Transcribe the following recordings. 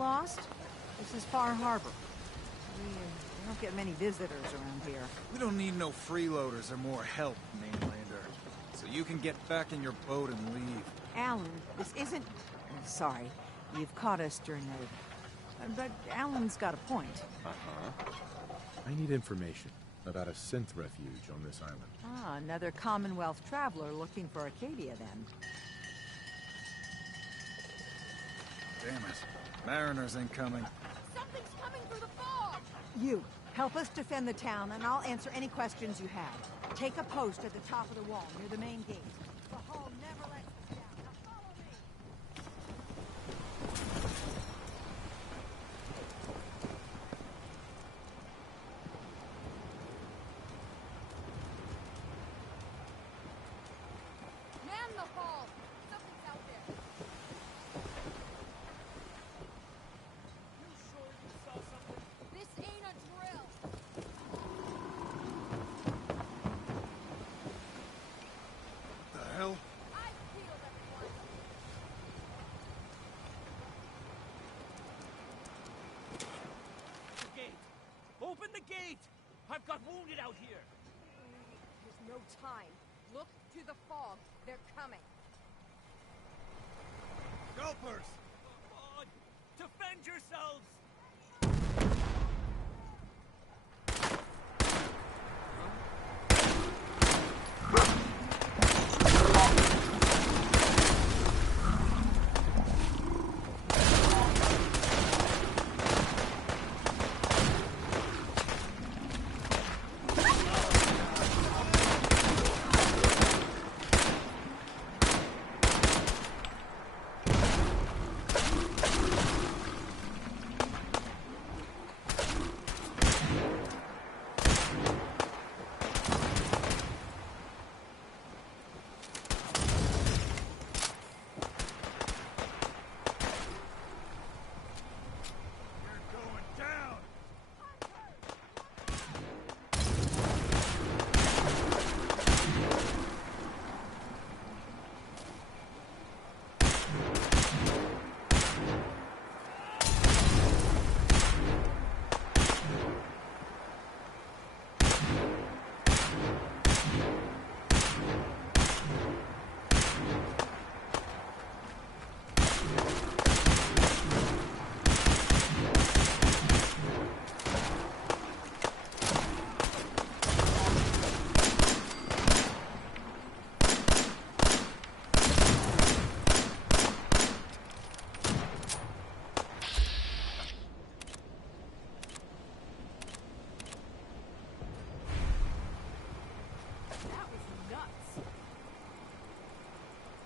lost? This is Far Harbor. We don't get many visitors around here. We don't need no freeloaders or more help, mainlander. So you can get back in your boat and leave. Alan, this isn't... Sorry, you've caught us during the... But Alan's got a point. Uh-huh. I need information about a synth refuge on this island. Ah, another Commonwealth traveler looking for Acadia, then. Damn it. Mariners incoming. Something's coming through the fog! You, help us defend the town, and I'll answer any questions you have. Take a post at the top of the wall, near the main gate. The hall never lets us down. Now follow me! Man the hall! Something's out there. You sure you saw something? This ain't a drill! The hell? I killed everyone! The gate! Open the gate! I've got wounded out here! There's no time. Look to the fog. They're coming. Gulpers! Come on! Defend yourselves!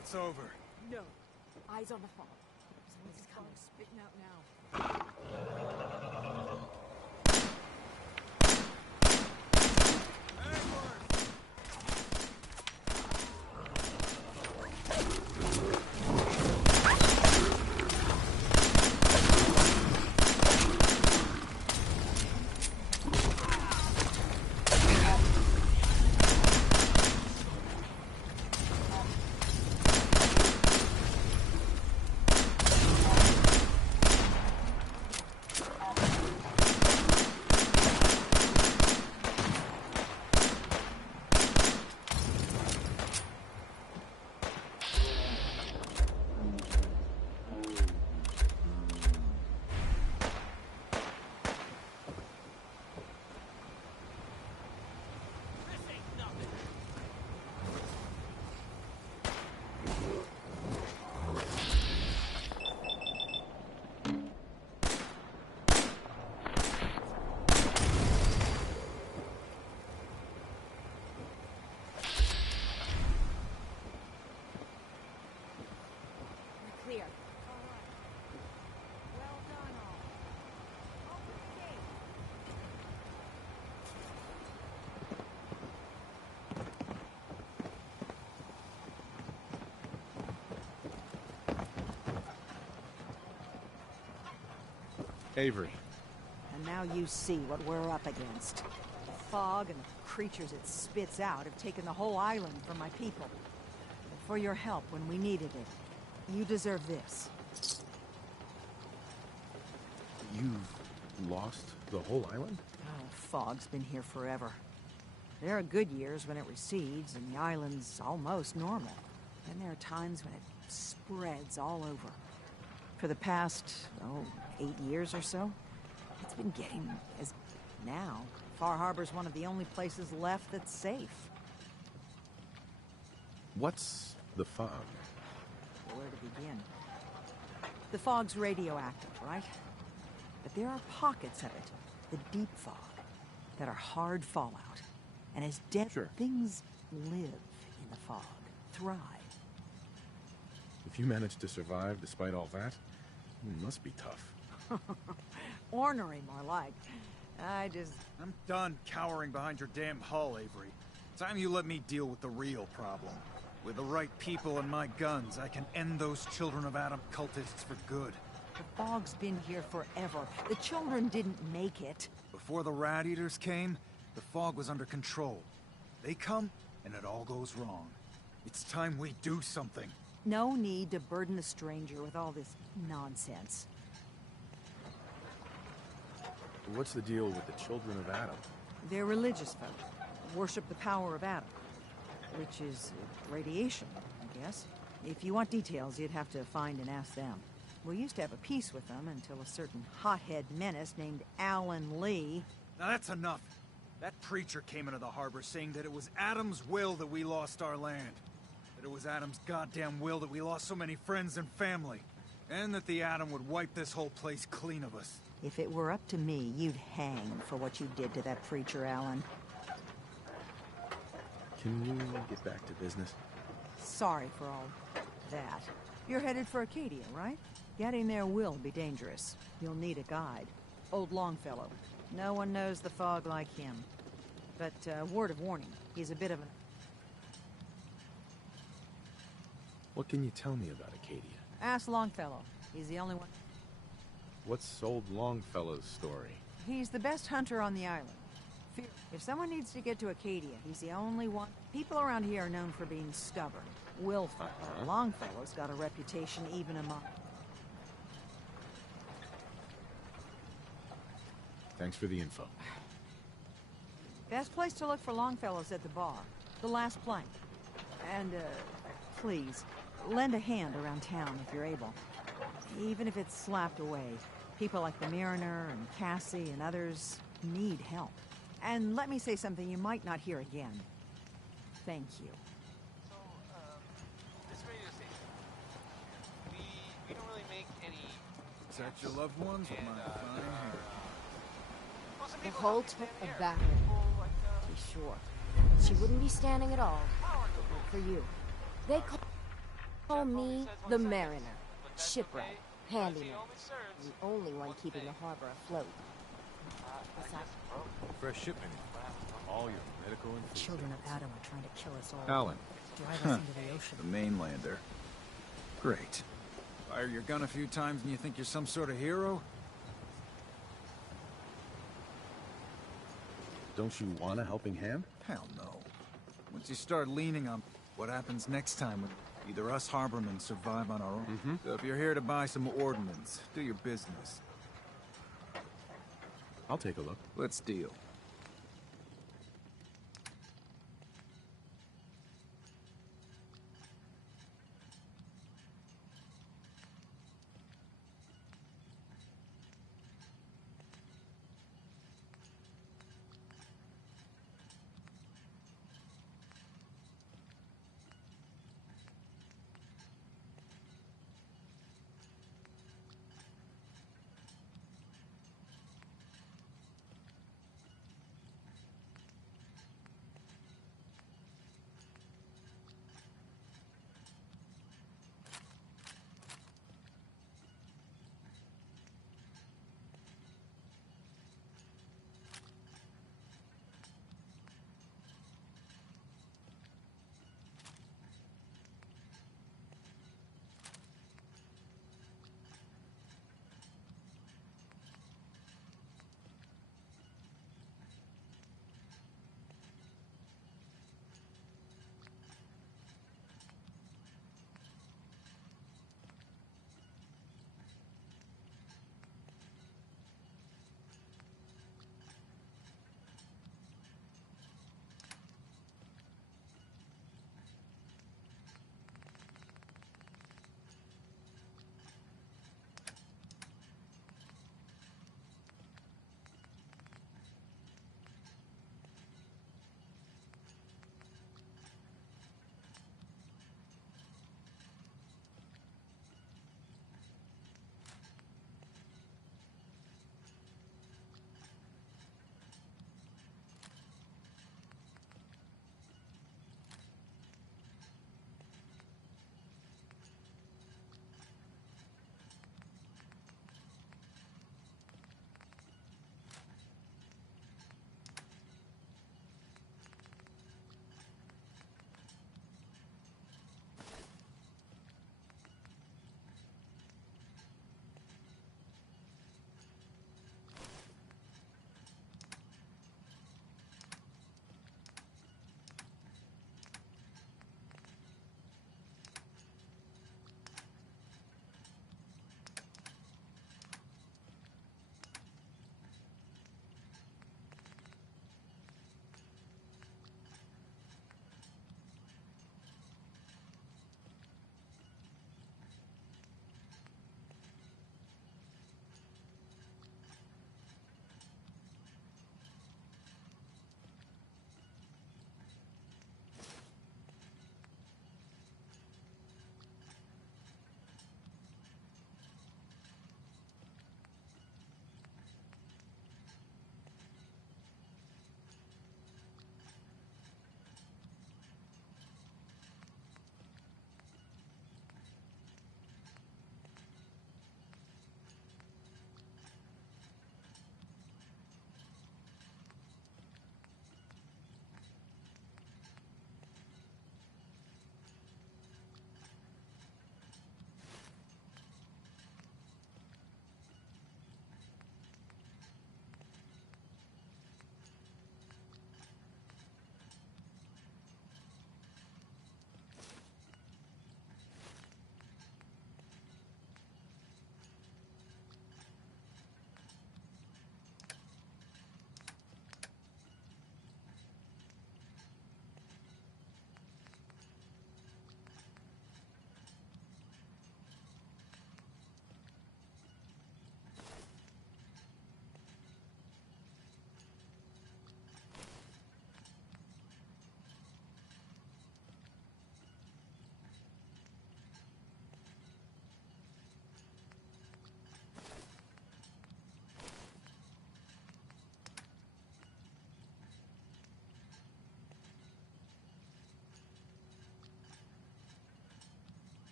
It's over. No. Eyes on the fog. Someone's coming. Spitting out now. Clear. All right. Well done, all. Open the gate. Avery. And now you see what we're up against. The fog and the creatures it spits out have taken the whole island from my people. But for your help when we needed it, you deserve this. You've lost the whole island? Oh, fog's been here forever. There are good years when it recedes and the island's almost normal. Then there are times when it spreads all over. For the past, 8 years or so, it's been getting as... Now, Far Harbor's one of the only places left that's safe. What's the fog? Where to begin? The fog's radioactive, right? But there are pockets of it, the deep fog, that are hard fallout. And as dead things live in the fog, thrive. If you managed to survive despite all that, it must be tough. Ornery, more like. I'm done cowering behind your damn hull, Avery. Time you let me deal with the real problem. With the right people and my guns, I can end those Children of Adam cultists for good. The fog's been here forever. The children didn't make it. Before the Rat Eaters came, the fog was under control. They come, and it all goes wrong. It's time we do something. No need to burden the stranger with all this nonsense. What's the deal with the Children of Adam? They're religious folk. Worship the power of Adam. Which is radiation, I guess. If you want details, you'd have to find and ask them. We used to have a peace with them until a certain hothead menace named Alan Lee... Now that's enough. That preacher came into the harbor saying that it was Adam's will that we lost our land. That it was Adam's goddamn will that we lost so many friends and family. And that the Atom would wipe this whole place clean of us. If it were up to me, you'd hang for what you did to that preacher, Alan. Can we get back to business? Sorry for all that. You're headed for Acadia, right? Getting there will be dangerous. You'll need a guide. Old Longfellow. No one knows the fog like him. But, word of warning, he's a bit of an... What can you tell me about Acadia? Ask Longfellow. He's the only one... What's old Longfellow's story? He's the best hunter on the island. If someone needs to get to Acadia, he's the only one. People around here are known for being stubborn, willful. Longfellow's got a reputation even among... Thanks for the info. Best place to look for Longfellow's at the bar. The last plank. And, please, lend a hand around town if you're able. Even if it's slapped away. People like the Mariner and Cassie and others need help. And let me say something you might not hear again. Thank you. So, this radio station, we don't really make any... Protect your loved ones with my fine hair. Well, some The people Holt stand of here. Battle. People like, Be sure. She wouldn't be standing at all for you. They call me the Mariner, shipwright, handyman, the only one keeping the harbor afloat. Besides, Fresh shipment. All your medical and The children of Adam are trying to kill us all. Alan. Drive us into the ocean. The mainlander. Great. Fire your gun a few times and you think you're some sort of hero? Don't you want a helping hand? Hell no. Once you start leaning on what happens next time when either us harbormen survive on our own. So if you're here to buy some ordnance, do your business. I'll take a look. Let's deal.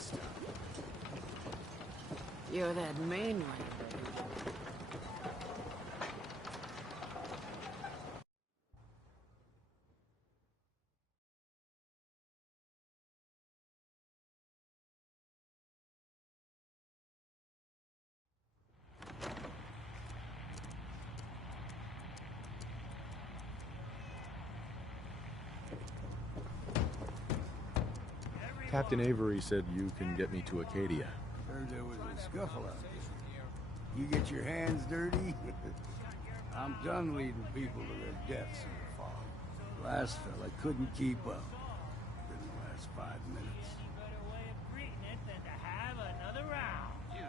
stuff. You're that main one. Captain Avery said you can get me to Acadia. Heard there was a scuffle out there. You get your hands dirty? I'm done leading people to their deaths in the fog. Last fella couldn't keep up. Didn't last 5 minutes.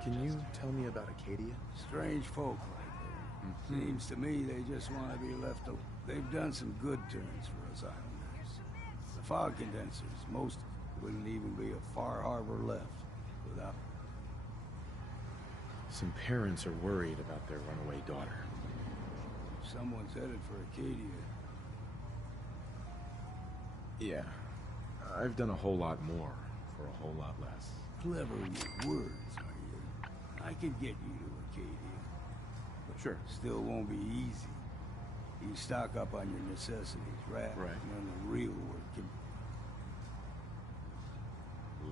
Can you tell me about Acadia? Strange folk right there. Seems to me they just want to be left alone. They've done some good turns for us islanders. The fog condensers, most wouldn't even be a far harbor left without... Some parents are worried about their runaway daughter. Someone's headed for Acadia. Yeah. I've done a whole lot more for a whole lot less. Clever with words, are you? I could get you to Acadia. But Sure. still won't be easy. You stock up on your necessities, right? Right. And then the real work can...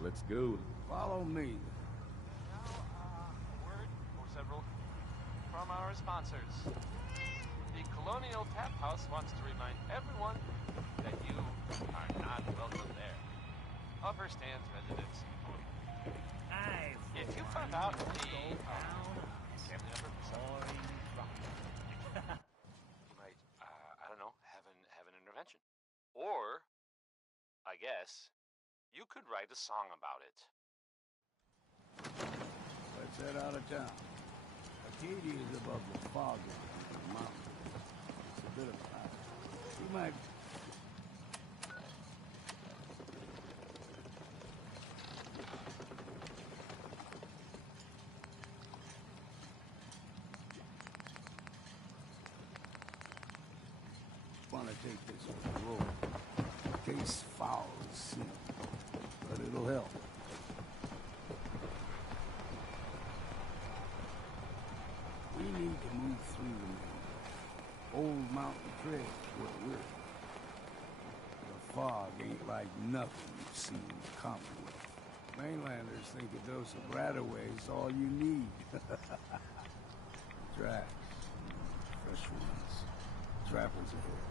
Let's go. Follow me. Now, a word or several from our sponsors. The Colonial Tap House wants to remind everyone that you are not welcome there. Upper Stands residents. If you found out the family number for something, you might, I don't know, have an intervention. Or, I guess, you could write a song about it. Let's head out of town. Acadia is above the fog line in the mountains. It's a bit of a hike. You might... want to take this on the road. Case foul is sin, but it'll help. We need to move through the old mountain trail where we're. The fog ain't like nothing you've seen in the Commonwealth. Mainlanders think a dose of Radaway is all you need. Tracks, fresh ones, trappers ahead.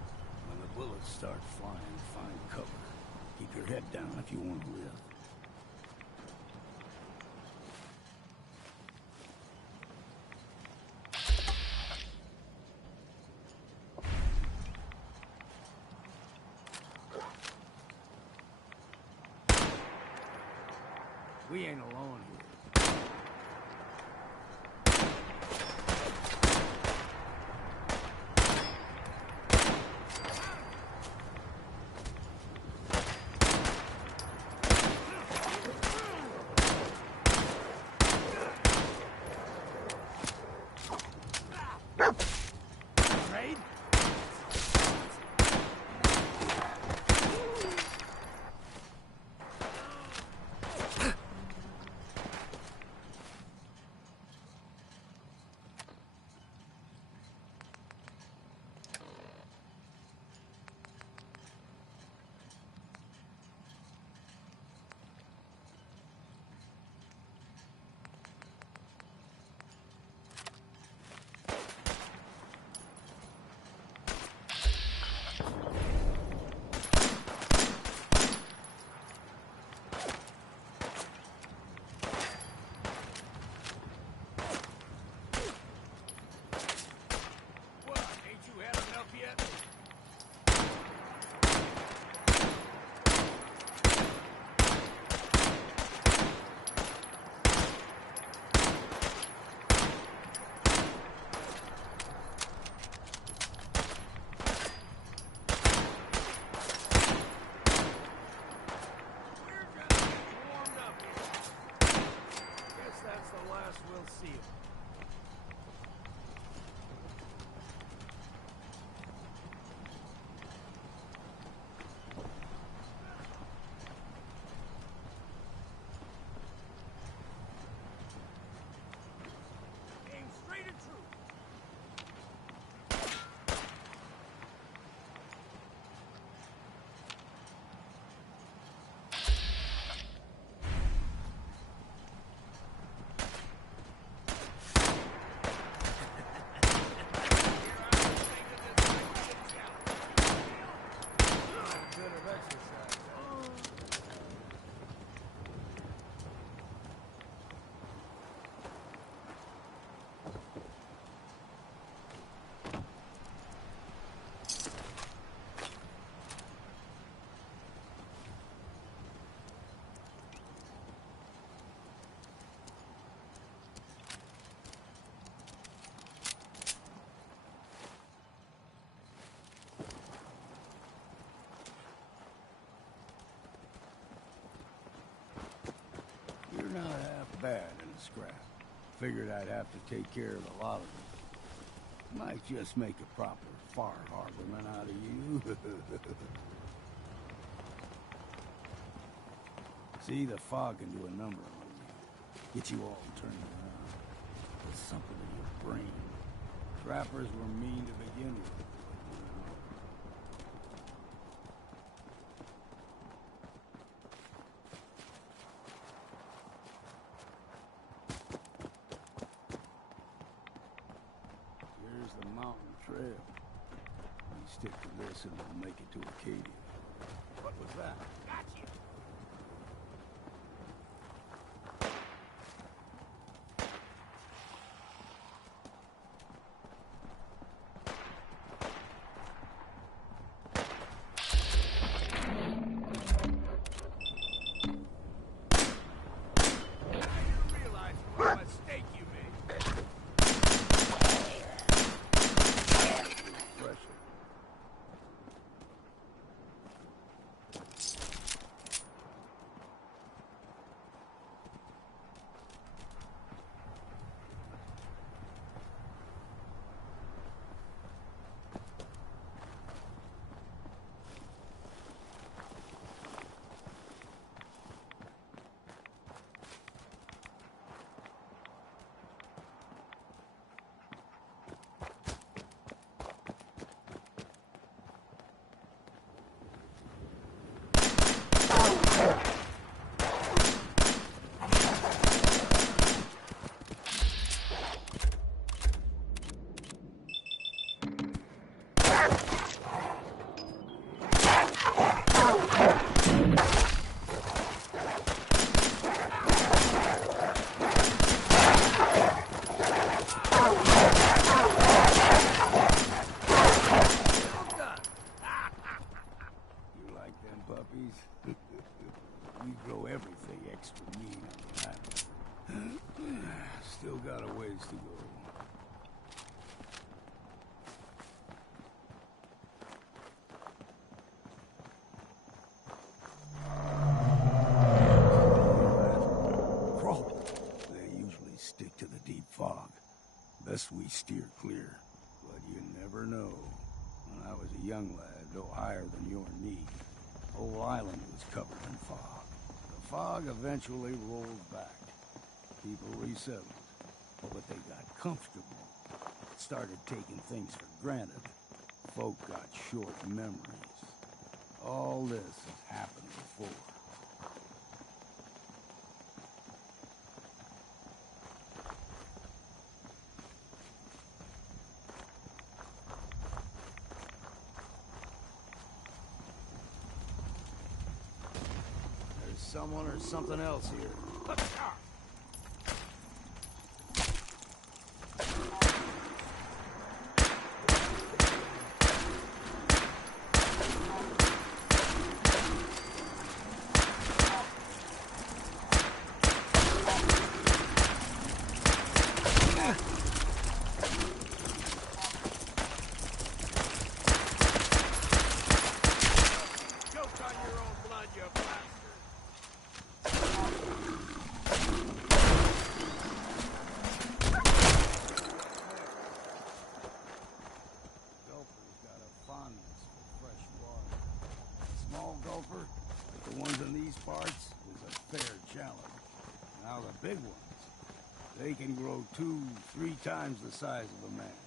When the bullets start flying, find cover. Keep your head down if you want to live. We ain't alone here. bad in a scrap. Figured I'd have to take care of a lot of them. Might just make a proper far harborman out of you. See, the fog can do a number on you. Get you all turned around. There's something in your brain. Trappers were mean to begin with. Here's the mountain trail. We stick to this and we'll make it to Acadia. What was that? Gotcha! We grow everything extra mean on the island. Still got a ways to go. Crawl. They usually stick to the deep fog. Best we steer clear. But you never know. When I was a young lad, no higher than your knee, the whole island was covered in fog. The fog eventually rolled back. People resettled, but they got comfortable. Started taking things for granted. Folk got short memories. All this has happened before. There's someone or something else here. Like the ones in these parts is a fair challenge. Now the big ones, they can grow 2-3 times the size of a man.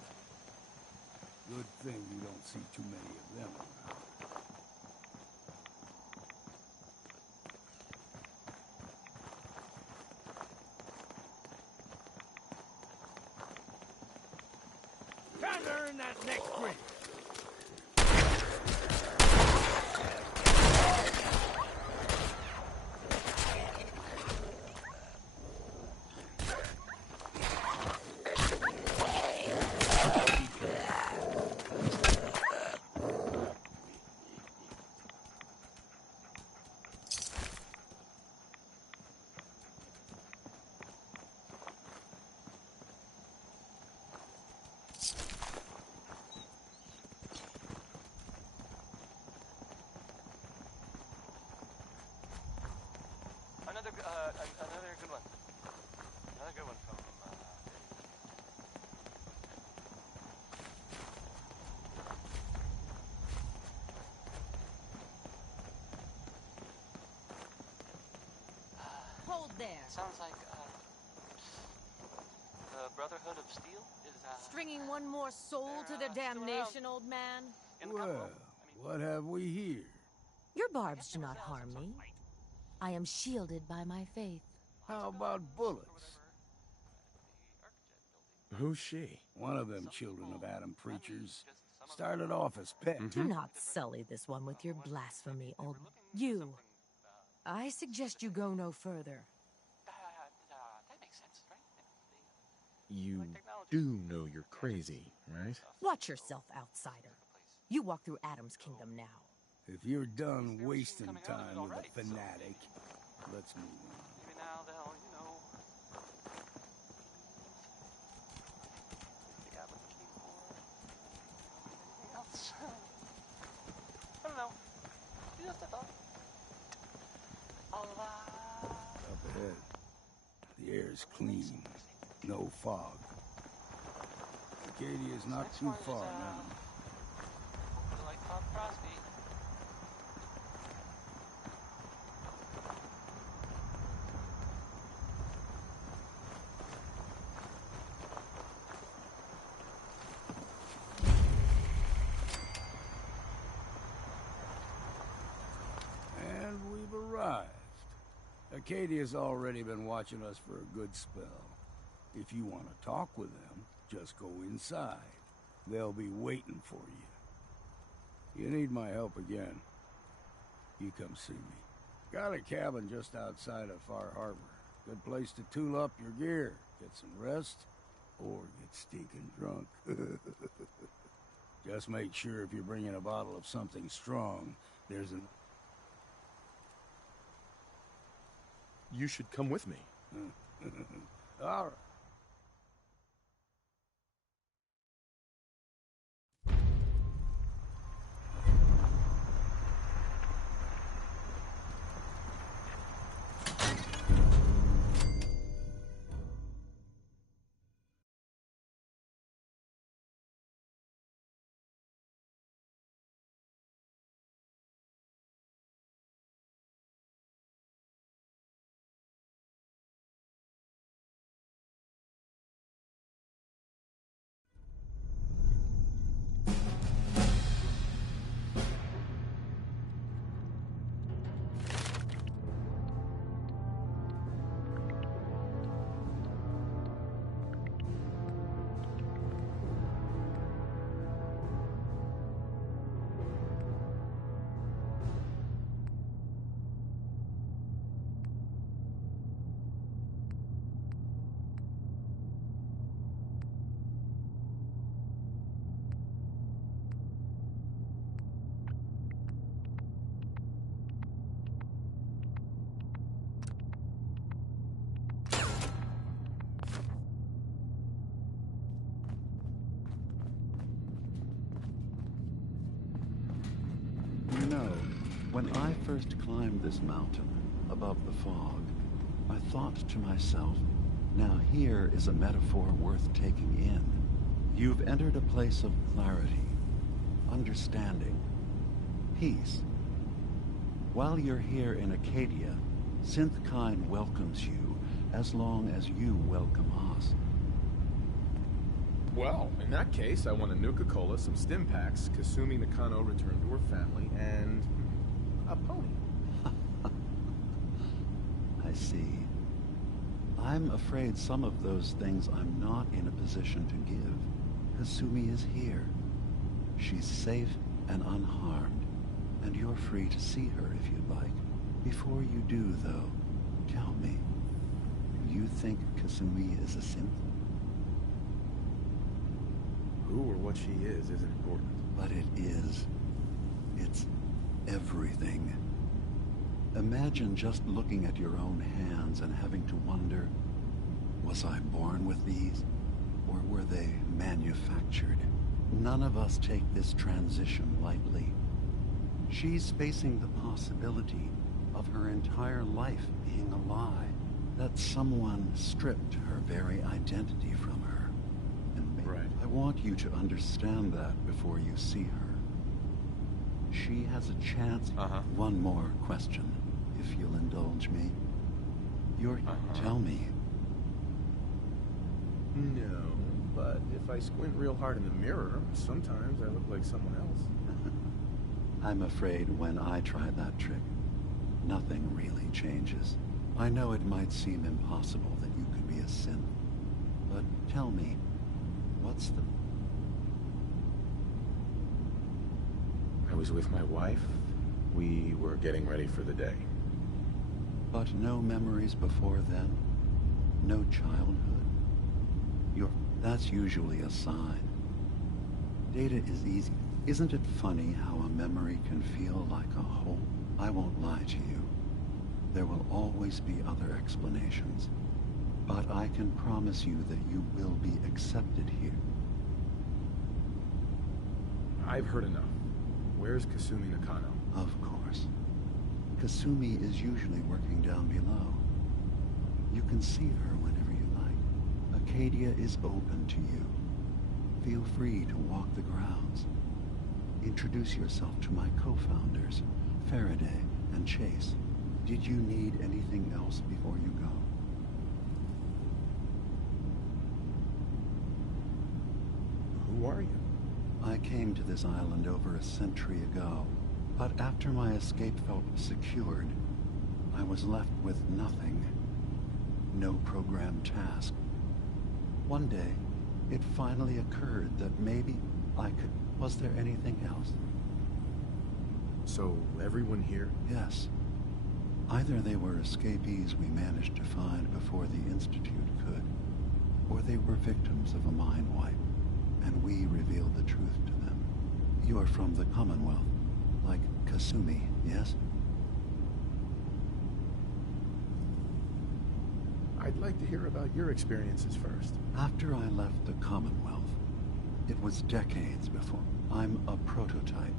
Good thing you don't see too many of them around. Time to earn that next drink. Another good one. there? Sounds like, the Brotherhood of Steel is, Stringing one more soul to their still damnation, around. old man? In the capital. Well, what have we here? Your barbs do not harm me. I am shielded by my faith. How about bullets? Who's she? One of them children of Adam preachers. Started off as pets. Do not sully this one with your blasphemy, old... You. I suggest you go no further. That makes sense, right? You do know you're crazy, right? Watch yourself, outsider. You walk through Adam's kingdom now. If you're done wasting time with a fanatic, let's move on. Maybe now they'll, you know... They got what they came for. Anything else? I don't know. Just a thought. Up ahead, the air's clean. No fog. Acadia's not too far now. Like Bob Crosby. And we've arrived. Acadia's already been watching us for a good spell. If you want to talk with them, just go inside. They'll be waiting for you. You need my help again, you come see me. Got a cabin just outside of Far Harbor. Good place to tool up your gear, get some rest, or get stinking drunk. Just make sure if you're bringing a bottle of something strong, there's an... You should come with me. All right. You know, when I first climbed this mountain above the fog, I thought to myself, now here is a metaphor worth taking in. You've entered a place of clarity, understanding, peace. While you're here in Acadia, Synthkind welcomes you as long as you welcome us. Well, in that case, I want a Nuka-Cola, some stim packs, Kasumi Nakano returned to her family, and a pony. I see. I'm afraid some of those things I'm not in a position to give. Kasumi is here. She's safe and unharmed, and you're free to see her if you'd like. Before you do, though, tell me, do you think Kasumi is a synth? Who or what she is isn't important. But it is. It's everything. Imagine just looking at your own hands and having to wonder, was I born with these? Or were they manufactured? None of us take this transition lightly. She's facing the possibility of her entire life being a lie, that someone stripped her very identity from her. And maybe I want you to understand that before you see her. She has a chance. One more question, if you'll indulge me. You're... Tell me. No, but if I squint real hard in the mirror, sometimes I look like someone else. I'm afraid when I try that trick, nothing really changes. I know it might seem impossible that you could be a synth, but tell me, what's the... I was with my wife. We were getting ready for the day. But no memories before then? No childhood? That's usually a sign. Data is easy. Isn't it funny how a memory can feel like a hole? I won't lie to you. There will always be other explanations. But I can promise you that you will be accepted here. I've heard enough. Where's Kasumi Nakano? Of course. Kasumi is usually working down below. You can see her whenever you like. Acadia is open to you. Feel free to walk the grounds. Introduce yourself to my co-founders, Faraday and Chase. Did you need anything else before you go? Who are you? I came to this island over a century ago, but after my escape felt secured, I was left with nothing. No programmed task. One day, it finally occurred that maybe I could... Was there anything else? So, everyone here? Yes. Either they were escapees we managed to find before the Institute could, or they were victims of a mind wipe, and we revealed the truth to them. You are from the Commonwealth, like Kasumi, yes? I'd like to hear about your experiences first. After I left the Commonwealth, it was decades before. I'm a prototype.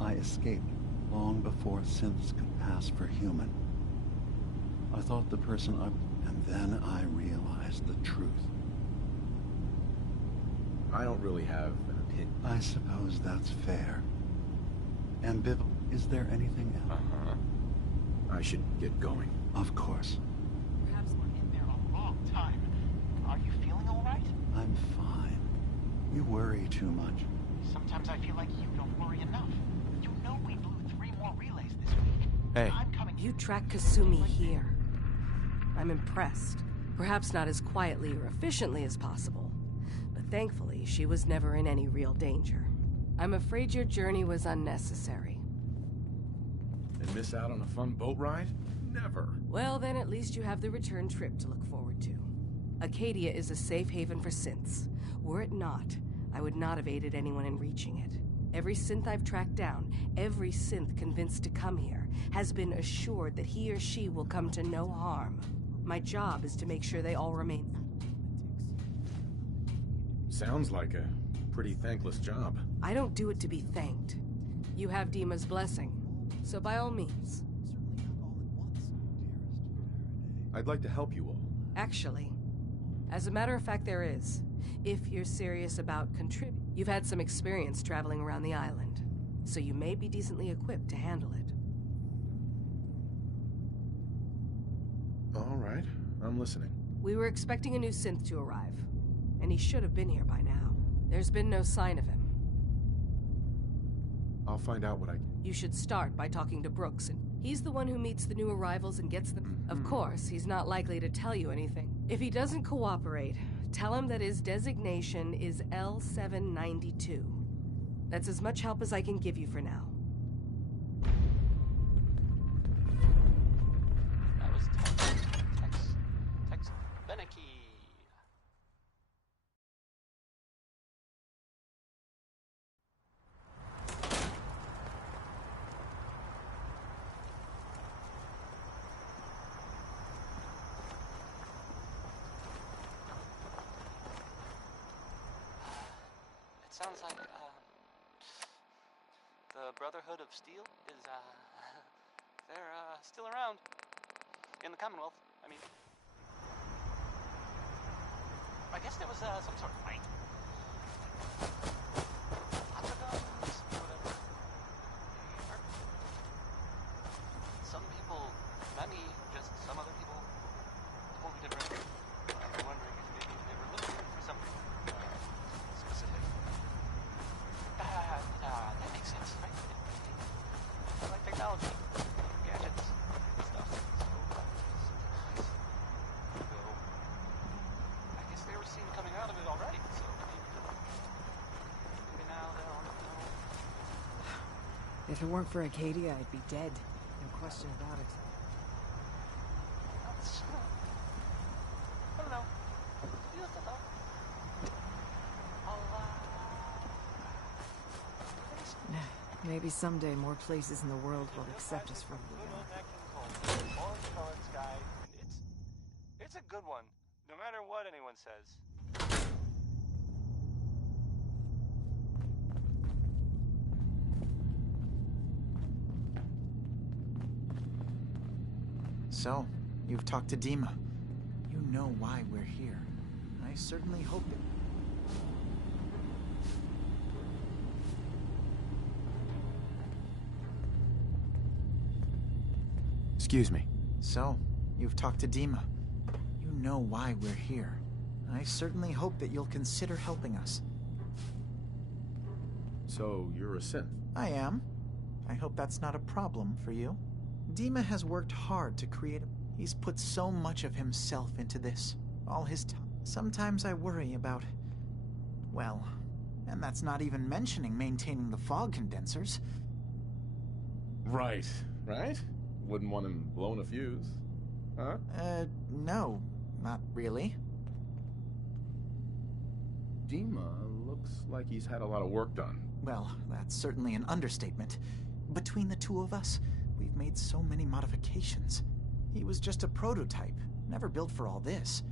I escaped long before synths could pass for human. I thought the person and then I realized the truth. I don't really have an opinion. I suppose that's fair. Ambivalent. Is there anything else? I should get going. Of course. Perhaps we're in there a long time. Are you feeling all right? I'm fine. You worry too much. Sometimes I feel like you don't worry enough. You know we blew 3 more relays this week. Hey. I'm coming. You track Kasumi here. I'm impressed. Perhaps not as quietly or efficiently as possible, but thankfully she was never in any real danger. I'm afraid your journey was unnecessary. And miss out on a fun boat ride? Never. Well, then at least you have the return trip to look forward to. Acadia is a safe haven for synths. Were it not, I would not have aided anyone in reaching it. Every synth I've tracked down, every synth convinced to come here, has been assured that he or she will come to no harm. My job is to make sure they all remain. Sounds like a pretty thankless job. I don't do it to be thanked. You have Dima's blessing, so by all means. I'd like to help you all. Actually, as a matter of fact, there is. If you're serious about contributing. You've had some experience traveling around the island, so you may be decently equipped to handle it. All right, I'm listening. We were expecting a new synth to arrive, and he should have been here by now. There's been no sign of him. I'll find out what I can. You should start by talking to Brooks, and he's the one who meets the new arrivals and gets them. Of course, he's not likely to tell you anything. If he doesn't cooperate, tell him that his designation is L792. That's as much help as I can give you for now. That was Tex Beneke. Sounds like, the Brotherhood of Steel is, they're, still around. In the Commonwealth, I mean. I guess there was, some sort of fight. Lots of guns, whatever. Some people, many, just some other people If it weren't for Acadia, I'd be dead. No question about it. Hello. Beautiful. Maybe someday more places in the world will accept us for who we are. Orange-colored sky, and it's a good one, no matter what anyone says. So, you've talked to Dima. You know why we're here. I certainly hope that... Excuse me. So, you've talked to Dima. You know why we're here. I certainly hope that you'll consider helping us. So, you're a synth? I am. I hope that's not a problem for you. Dima has worked hard to create He's put so much of himself into this. All his time. Sometimes I worry about... Well, and that's not even mentioning maintaining the fog condensers. Right. Wouldn't want him blowing a fuse. Huh? No. Not really. Dima looks like he's had a lot of work done. Well, that's certainly an understatement. Between the two of us, we've made so many modifications. He was just a prototype, never built for all this.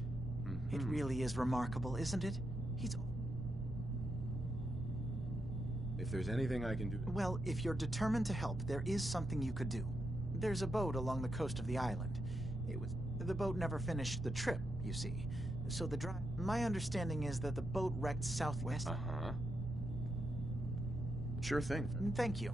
It really is remarkable, isn't it? If there's anything I can do... Well, if you're determined to help, there is something you could do. There's a boat along the coast of the island. The boat never finished the trip, you see. So my understanding is that the boat wrecked southwest... Uh-huh. Sure thing. Thank you.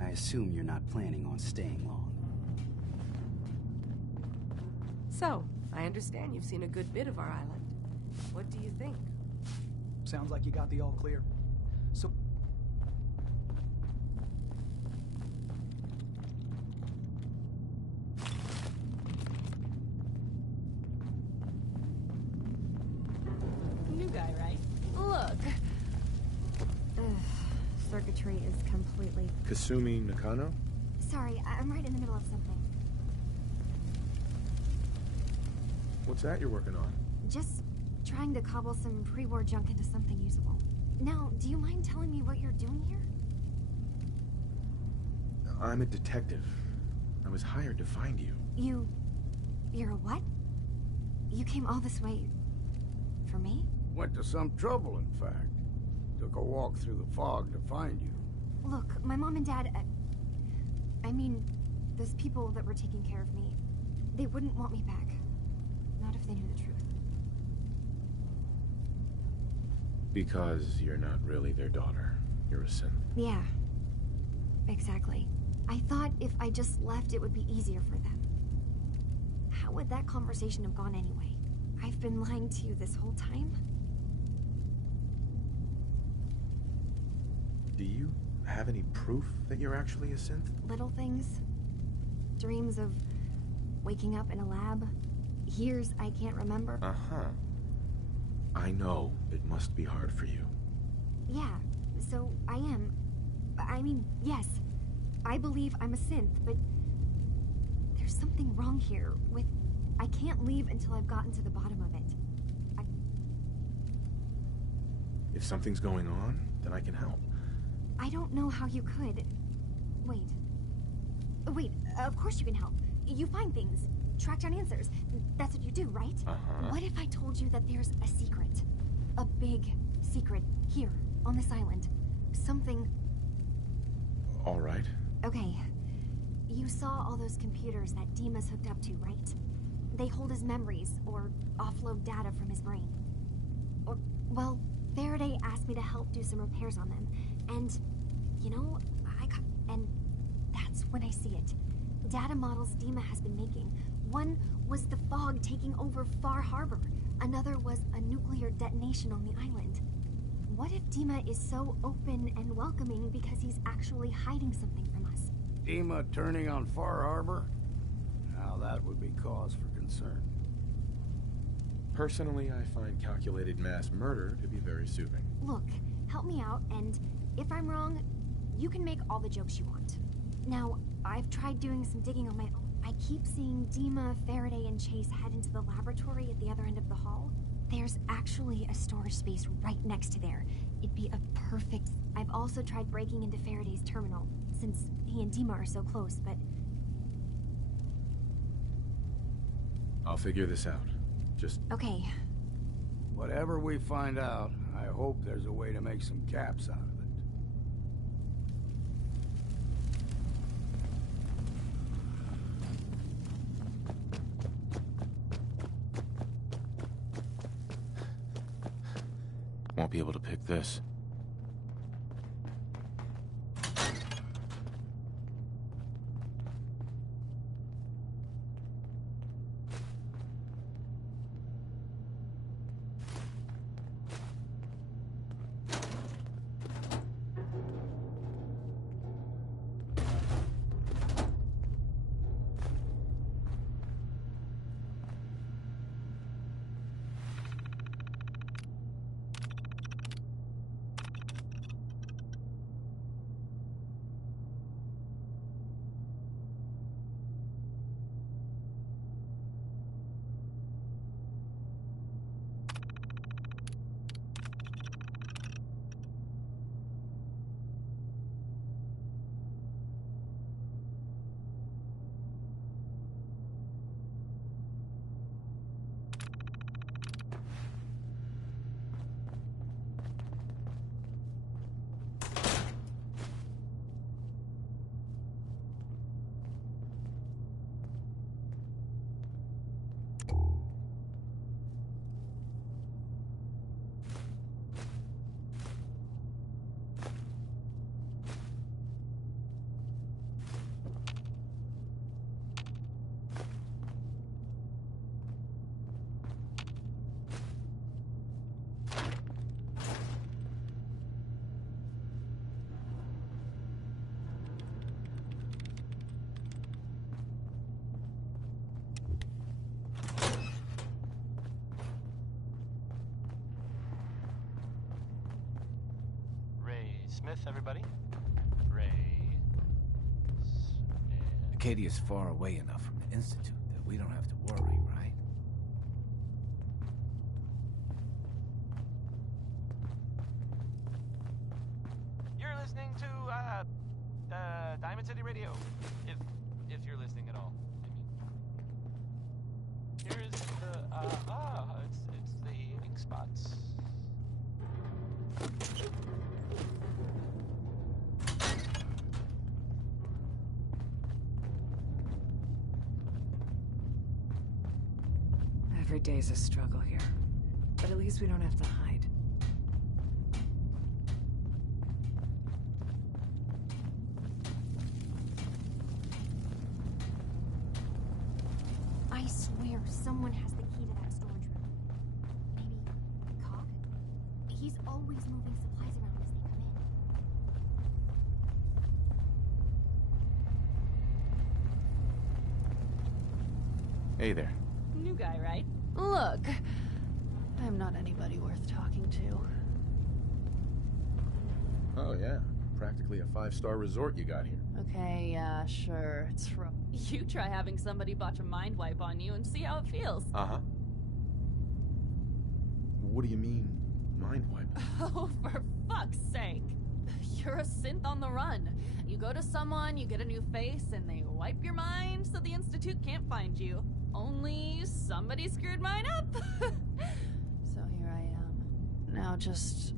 I assume you're not planning on staying long. So, I understand you've seen a good bit of our island. What do you think? Sounds like you got the all clear. So... New guy, right? Look. Circuitry is completely... Kasumi Nakano? Sorry, I'm right in the middle of something. What's that you're working on? Just trying to cobble some pre-war junk into something usable. Now, do you mind telling me what you're doing here? I'm a detective. I was hired to find you. You're a what? You came all this way... for me? Went to some trouble, in fact. Took a walk through the fog to find you. Look, my mom and dad... I mean, those people that were taking care of me, they wouldn't want me back. Not if they knew the truth. Because you're not really their daughter. You're a synth. Yeah. Exactly. I thought if I just left, it would be easier for them. How would that conversation have gone anyway? I've been lying to you this whole time? Do you have any proof that you're actually a synth? Little things. Dreams of waking up in a lab. Years I can't remember. Uh-huh. I know it must be hard for you. Yeah, so I am. I mean, yes. I believe I'm a synth, but... there's something wrong here with... I can't leave until I've gotten to the bottom of it. If something's going on, then I can help. I don't know how you could. Wait. Wait, of course you can help. You find things. Track down answers. That's what you do, right? Uh-huh. What if I told you that there's a secret? A big secret here, on this island. Something... All right. Okay. You saw all those computers that Dima's hooked up to, right? They hold his memories, or offload data from his brain. Or, well, Faraday asked me to help do some repairs on them. And, you know, and that's when I see it. Data models Dima has been making. One was the fog taking over Far Harbor. Another was a nuclear detonation on the island. What if Dima is so open and welcoming because he's actually hiding something from us? Dima turning on Far Harbor? Now that would be cause for concern. Personally, I find calculated mass murder to be very soothing. Look, help me out, and if I'm wrong, you can make all the jokes you want. Now, I've tried doing some digging on my own. I keep seeing Dima, Faraday, and Chase head into the laboratory at the other end of the hall. There's actually a storage space right next to there. It'd be a perfect... I've also tried breaking into Faraday's terminal, since he and Dima are so close, but... I'll figure this out. Just... Okay. Whatever we find out, I hope there's a way to make some caps out of it. Won't be able to pick this. Smith, everybody. Ray. Acadia's far away enough from the Institute that we don't have to worry, right? You're listening to, Diamond City Radio. If you're listening at all. I mean. Here's the, it's the ink spots. Every day's a struggle here, but at least we don't have to hide. I swear someone has the key to that storage room. Maybe Cog? He's always moving supplies around as they come in. Hey there. New guy, right? Look, I'm not anybody worth talking to. Oh, yeah. Practically a 5-star resort you got here. Okay, yeah, sure, it's rough. You try having somebody botch a mind wipe on you and see how it feels. Uh-huh. What do you mean, mind wipe? Oh, for fuck's sake. You're a synth on the run. You go to someone, you get a new face, and they wipe your mind so the Institute can't find you. Only somebody screwed mine up. So here I am. Now just,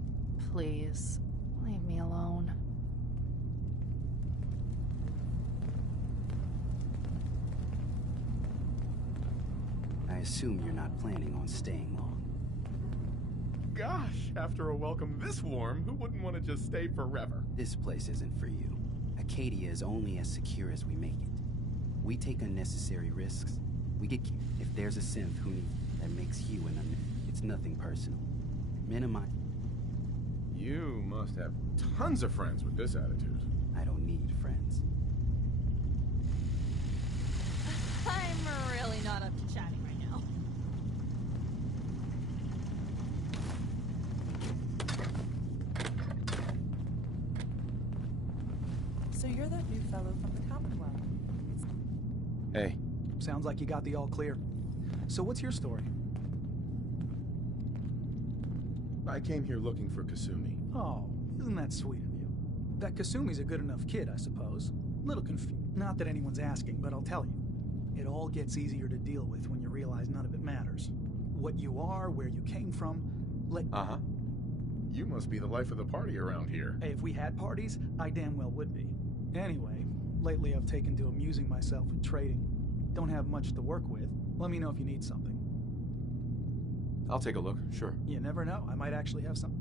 please, leave me alone. I assume you're not planning on staying long. Gosh, after a welcome this warm, who wouldn't want to just stay forever? This place isn't for you. Acadia is only as secure as we make it. We take unnecessary risks. We get... If there's a synth who needs... that makes you it's nothing personal. Minimize... You must have tons of friends with this attitude. I don't need friends. I'm really not up to chatting right now. So you're that new fellow from the Commonwealth. Hey. Sounds like you got the all clear. So what's your story? I came here looking for Kasumi. Oh, isn't that sweet of you? That Kasumi's a good enough kid, I suppose. Little confused. Not that anyone's asking, but I'll tell you. It all gets easier to deal with when you realize none of it matters. What you are, where you came from, Uh-huh. You must be the life of the party around here. Hey, if we had parties, I damn well would be. Anyway, lately I've taken to amusing myself with trading. Don't have much to work with. Let me know if you need something. I'll take a look, sure. You never know. I might actually have some.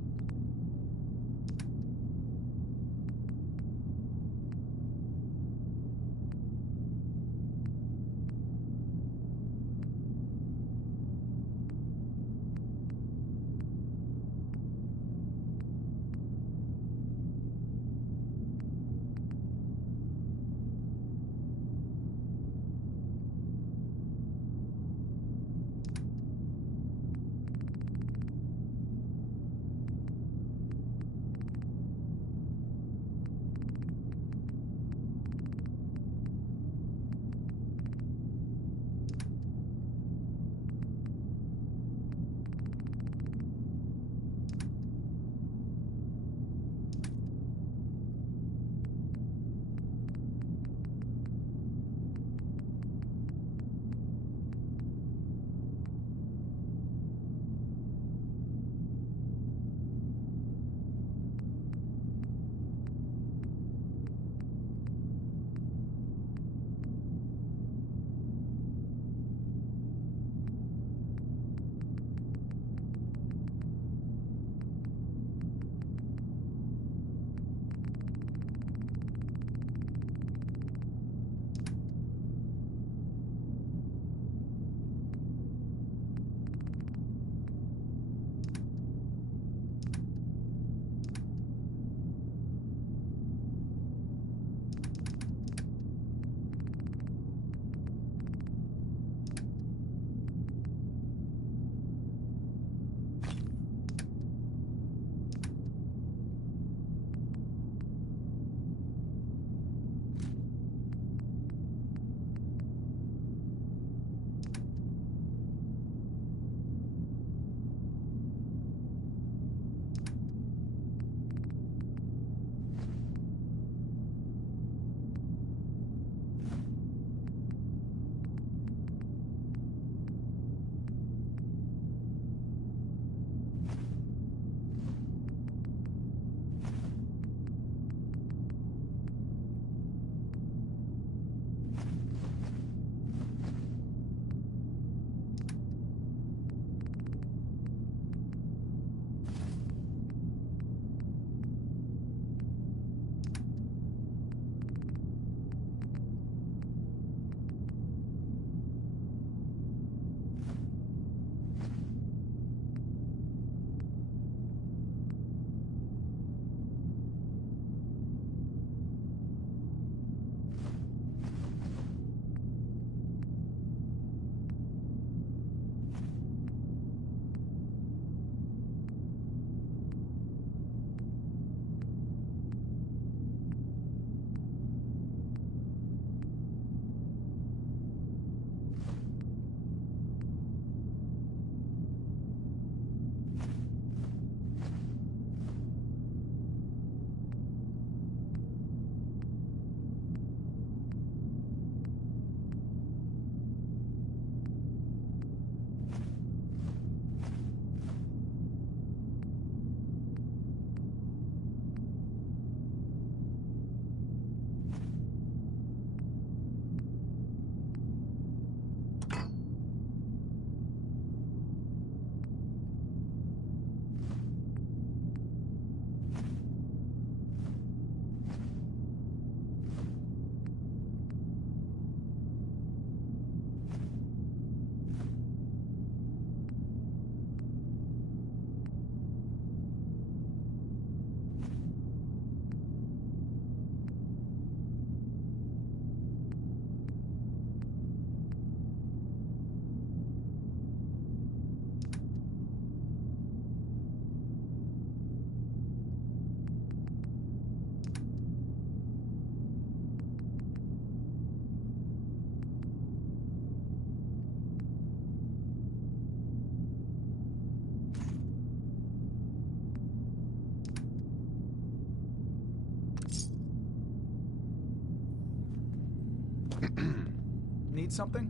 need something?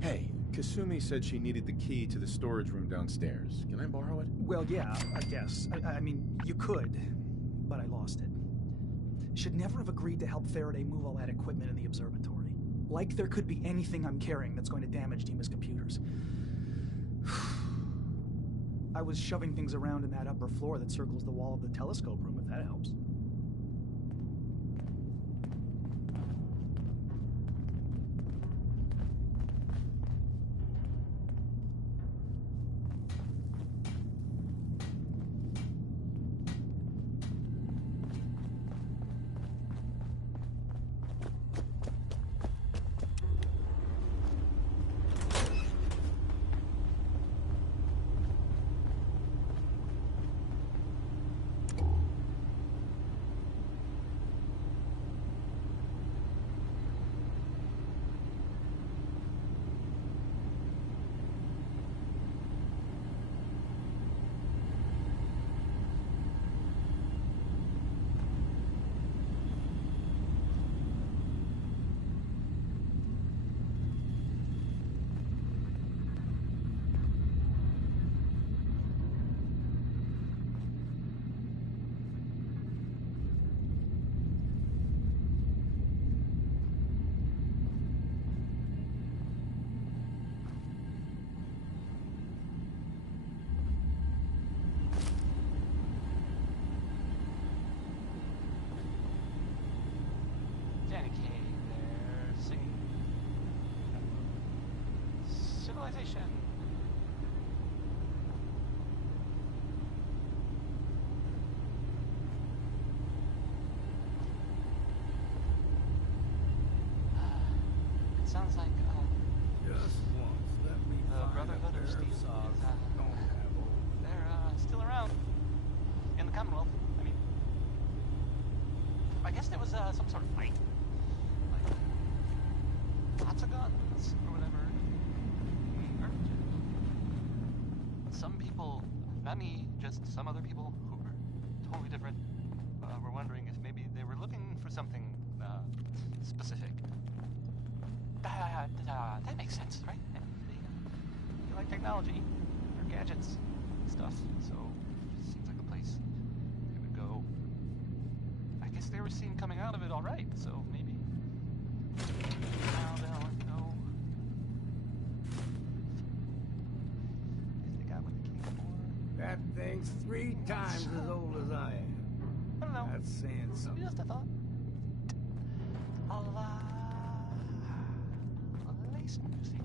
Hey, Kasumi said she needed the key to the storage room downstairs. Can I borrow it? Well, yeah, I guess. I mean, you could, but I lost it. Should never have agreed to help Faraday move all that equipment in the observatory. Like there could be anything I'm carrying that's going to damage Dima's computers. I was shoving things around in that upper floor that circles the wall of the telescope room, if that helps. Danny Kaye there, singing. Civilization. It sounds like, Just once, let me find Brotherhood a of pair Steel of socks is, that don't have holes. they're still around in the Commonwealth. I mean, I guess there was some sort of fight. Like, lots of guns or whatever. Some people, not me, just some other people who were totally different, were wondering if maybe they were looking for something specific. That makes sense, right? Yeah, they like technology or gadgets and stuff, so it seems like a place they would go. I guess they were seen coming out of it all right, so maybe now they'll let me know if they got what they came for. That thing's 3 times as old as I am. I don't know. That's saying something. Just a thought. Lace music.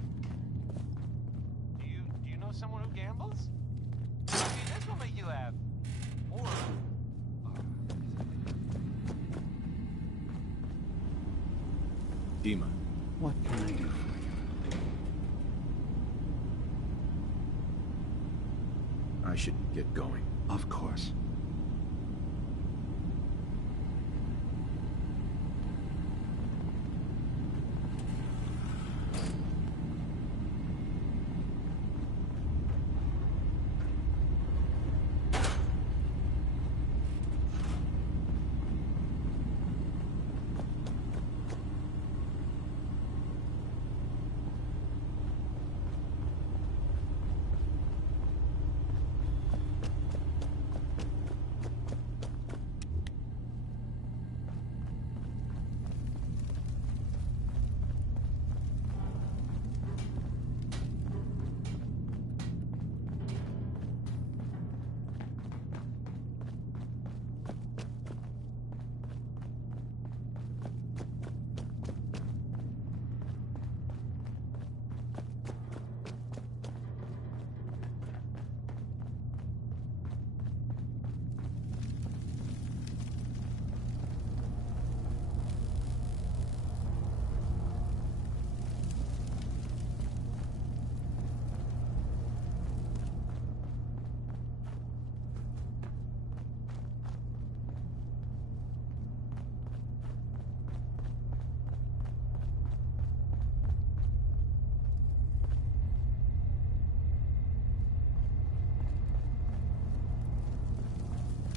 Do you know someone who gambles? Maybe this will make you laugh. Or Dima. What can I do for you? I should get going. Of course.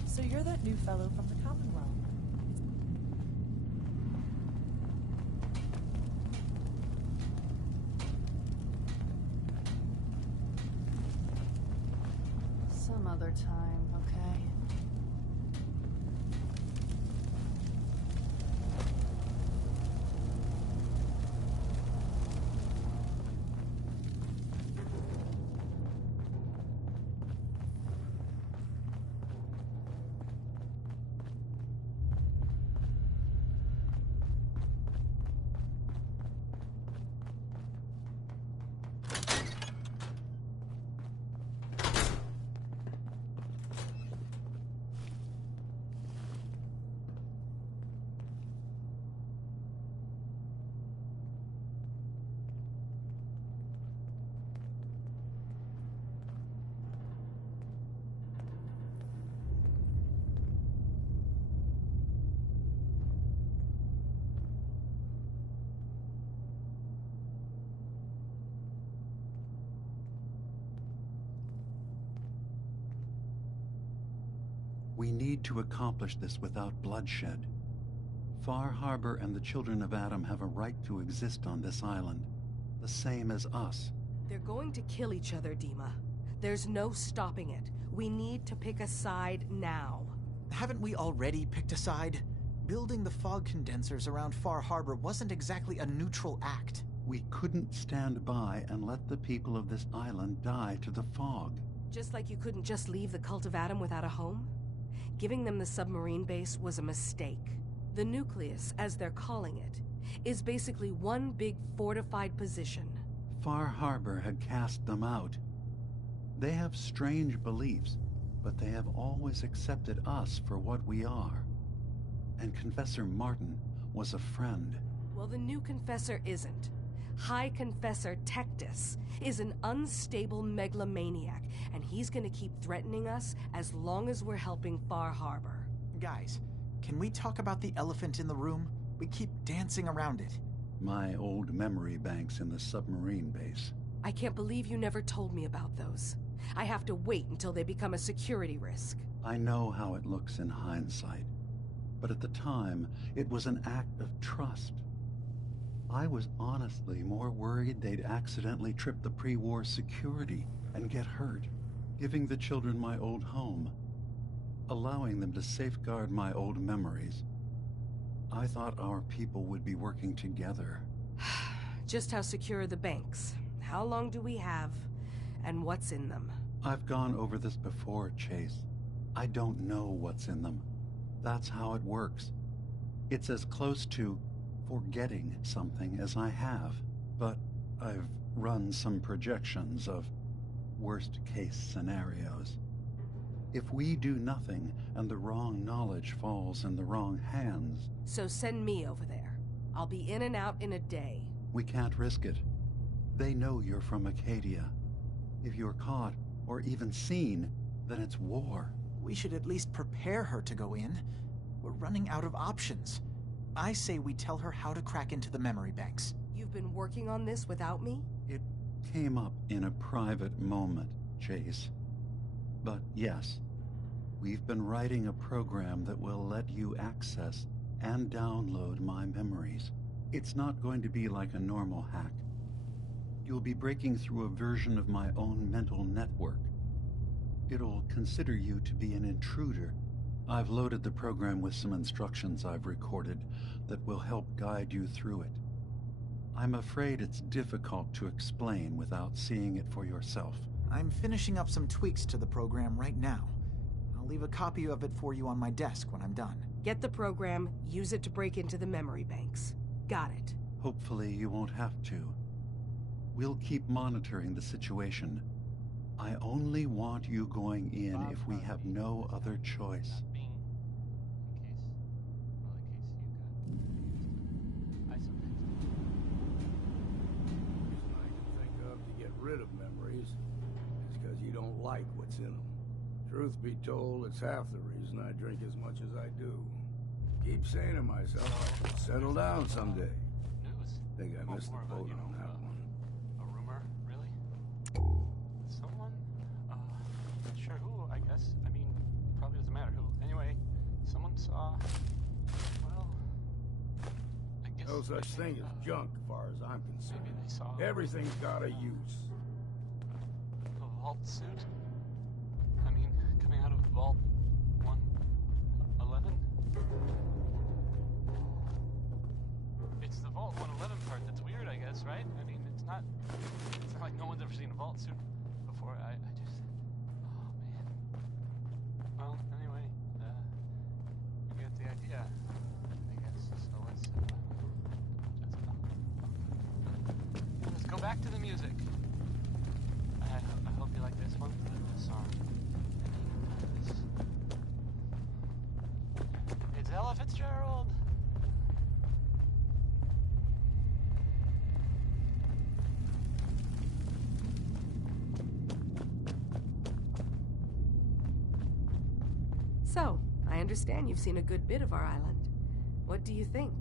So you're that new fellow from the Commonwealth. other time, okay? We need to accomplish this without bloodshed. Far Harbor and the children of Adam have a right to exist on this island, the same as us. They're going to kill each other, Dima. There's no stopping it. We need to pick a side now. Haven't we already picked a side? Building the fog condensers around Far Harbor wasn't exactly a neutral act. We couldn't stand by and let the people of this island die to the fog. Just like you couldn't just leave the Cult of Adam without a home? Giving them the submarine base was a mistake. The nucleus, as they're calling it, is basically one big fortified position. Far Harbor had cast them out. They have strange beliefs, but they have always accepted us for what we are. And Confessor Martin was a friend. Well, the new Confessor isn't. High Confessor Tectus is an unstable megalomaniac, and he's gonna keep threatening us as long as we're helping Far Harbor. Guys, can we talk about the elephant in the room? We keep dancing around it. My old memory banks in the submarine base. I can't believe you never told me about those. I have to wait until they become a security risk. I know how it looks in hindsight, but at the time, it was an act of trust. I was honestly more worried they'd accidentally trip the pre-war security and get hurt, giving the children my old home, allowing them to safeguard my old memories. I thought our people would be working together. Just how secure are the banks? How long do we have? And what's in them? I've gone over this before, Chase. I don't know what's in them. That's how it works. It's as close to forgetting something as I have, but I've run some projections of worst-case scenarios. If we do nothing and the wrong knowledge falls in the wrong hands... So send me over there. I'll be in and out in a day. We can't risk it. They know you're from Acadia. If you're caught, or even seen, then it's war. We should at least prepare her to go in. We're running out of options. I say we tell her how to crack into the memory banks. You've been working on this without me? It came up in a private moment, Chase. But yes, we've been writing a program that will let you access and download my memories. It's not going to be like a normal hack. You'll be breaking through a version of my own mental network. It'll consider you to be an intruder. I've loaded the program with some instructions I've recorded that will help guide you through it. I'm afraid it's difficult to explain without seeing it for yourself. I'm finishing up some tweaks to the program right now. I'll leave a copy of it for you on my desk when I'm done. Get the program, use it to break into the memory banks. Got it. Hopefully you won't have to. We'll keep monitoring the situation. I only want you going in if we have no other choice. Rid of memories is because you don't like what's in them. Truth be told, it's half the reason I drink as much as I do. Keep saying to myself, I should settle down someday. News? Think I missed the boat on that one. A rumor? Really? Someone? Not sure who, I guess. I mean, it probably doesn't matter who. Anyway, someone saw... Well... I guess... No such thing as junk, as far as I'm concerned. Maybe they saw... Everything's got a use. A vault suit? I mean, Vault 111? It's the Vault 111 part that's weird, I guess, right? I mean, it's not like no one's ever seen a vault suit before. I just... Oh, man. Well, anyway, you get the idea, I guess. So let's go back to the music. I hope you like this one, this song. It's Ella Fitzgerald. So, I understand you've seen a good bit of our island. What do you think?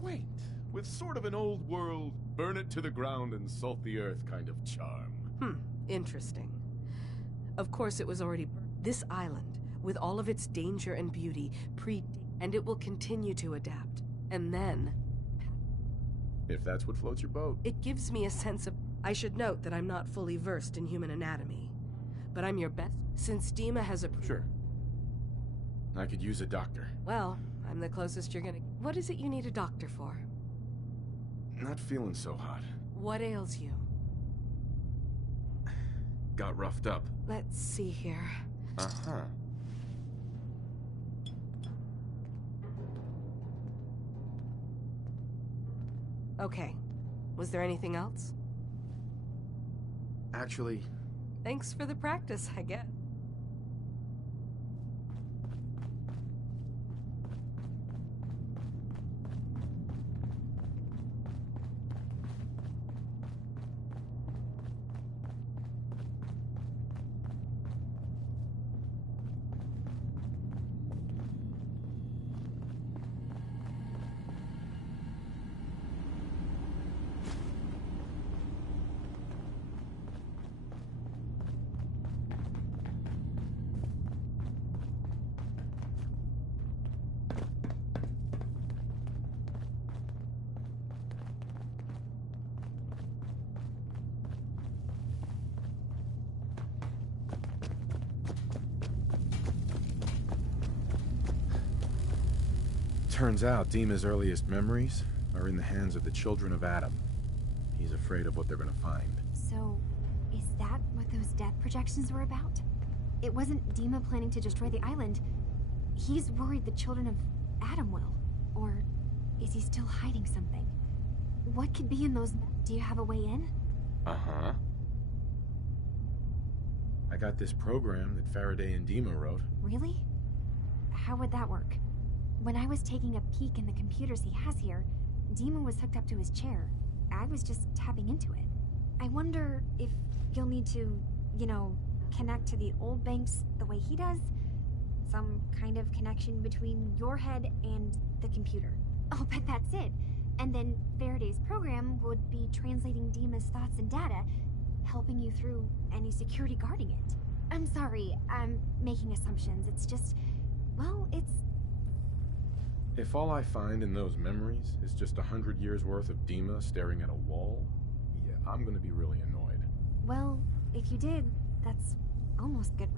Quaint, with sort of an old world, burn it to the ground and salt the earth kind of charm. Interesting. Of course it was already... This island, with all of its danger and beauty, and it will continue to adapt. And then... If that's what floats your boat. It gives me a sense of... I should note that I'm not fully versed in human anatomy. But I'm your best... Since Dima has a... Sure. I could use a doctor. Well, I'm the closest you're gonna... What is it you need a doctor for? Not feeling so hot. What ails you? Got roughed up. Let's see here. Uh-huh. Okay. Was there anything else? Actually... Thanks for the practice, I guess. Turns out Dima's earliest memories are in the hands of the children of Adam. He's afraid of what they're gonna find. So, is that what those death projections were about? It wasn't Dima planning to destroy the island. He's worried the children of Adam will. Or is he still hiding something? What could be in those... Do you have a way in? Uh-huh. I got this program that Faraday and Dima wrote. Really? How would that work? When I was taking a peek in the computers he has here, Dima was hooked up to his chair. I was just tapping into it. I wonder if you'll need to, you know, connect to the old banks the way he does? Some kind of connection between your head and the computer. I'll bet that's it. And then Faraday's program would be translating Dima's thoughts and data, helping you through any security guarding it. I'm sorry, I'm making assumptions. It's just, well, it's... If all I find in those memories is just 100 years worth of Dima staring at a wall, yeah, I'm gonna be really annoyed. Well, if you did, that's almost good.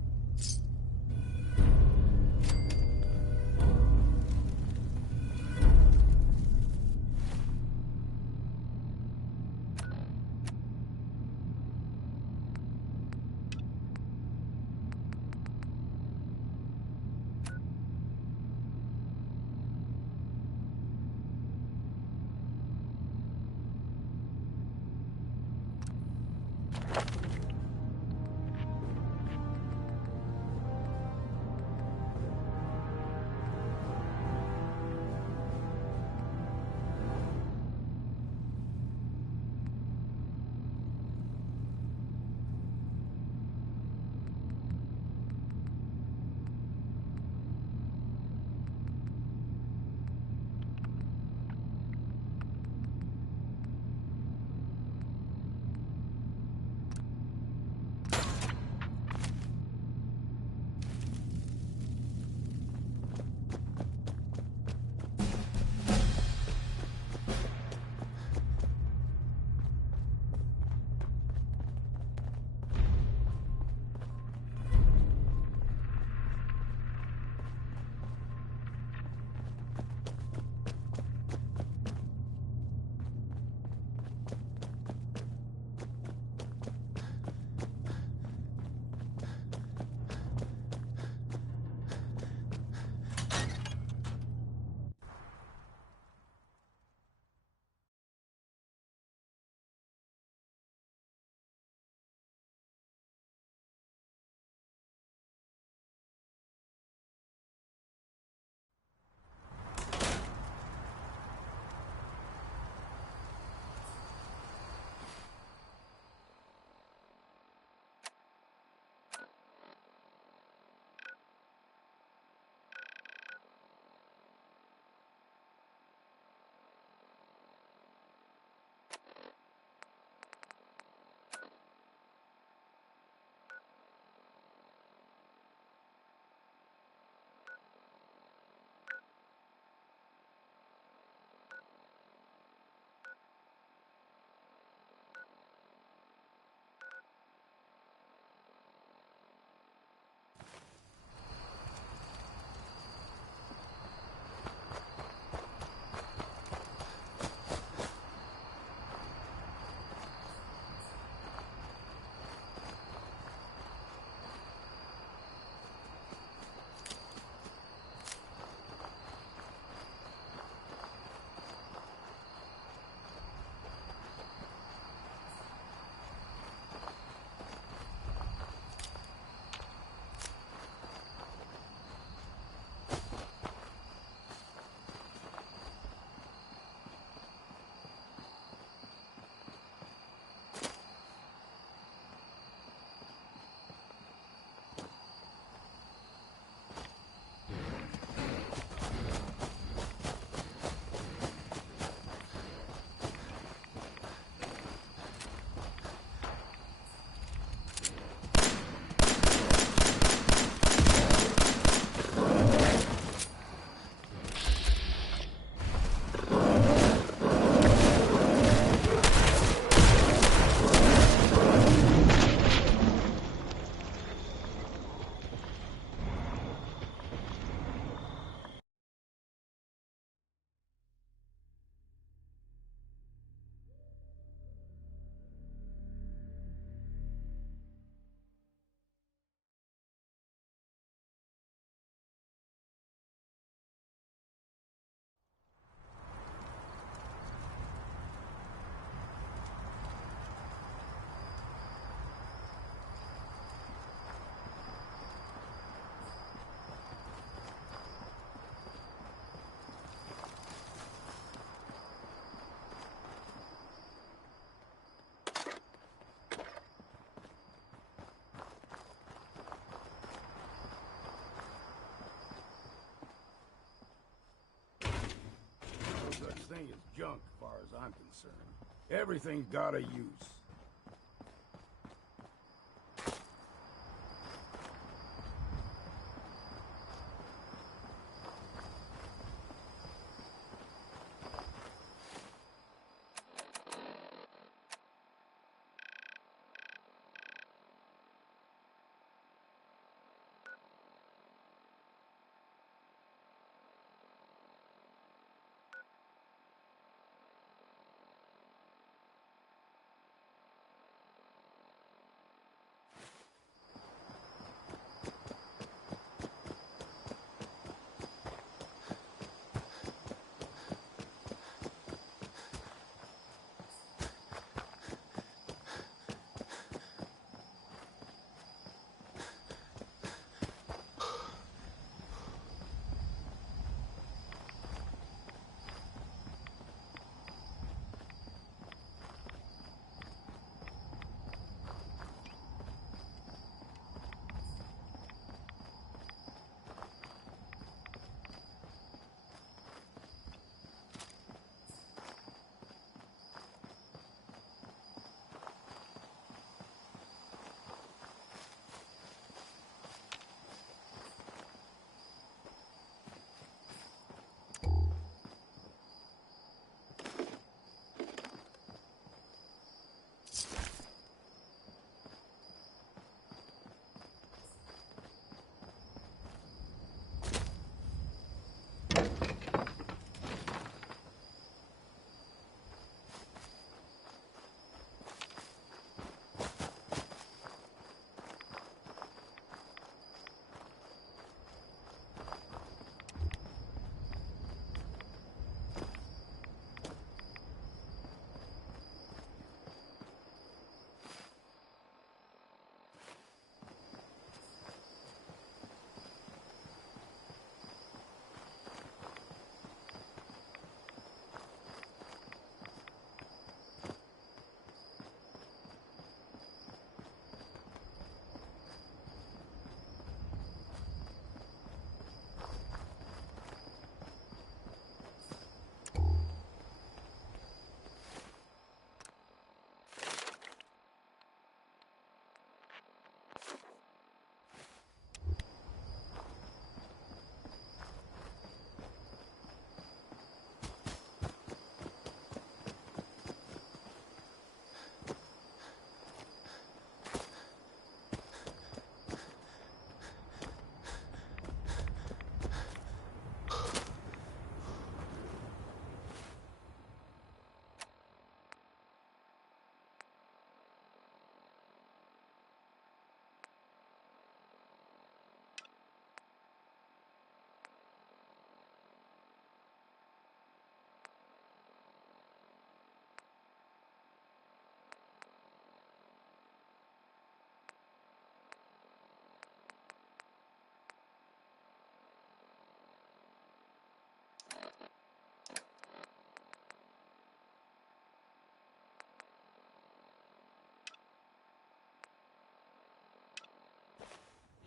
junk, as far as I'm concerned. Everything's got a use.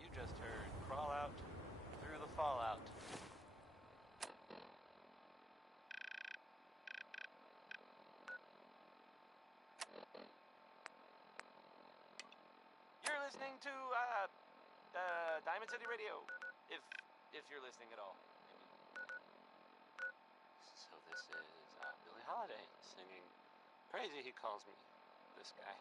You just heard Crawl Out Through the Fallout. You're listening to Diamond City Radio, if you're listening at all. I mean, so this is Billie Holiday singing "Crazy He Calls Me," this guy.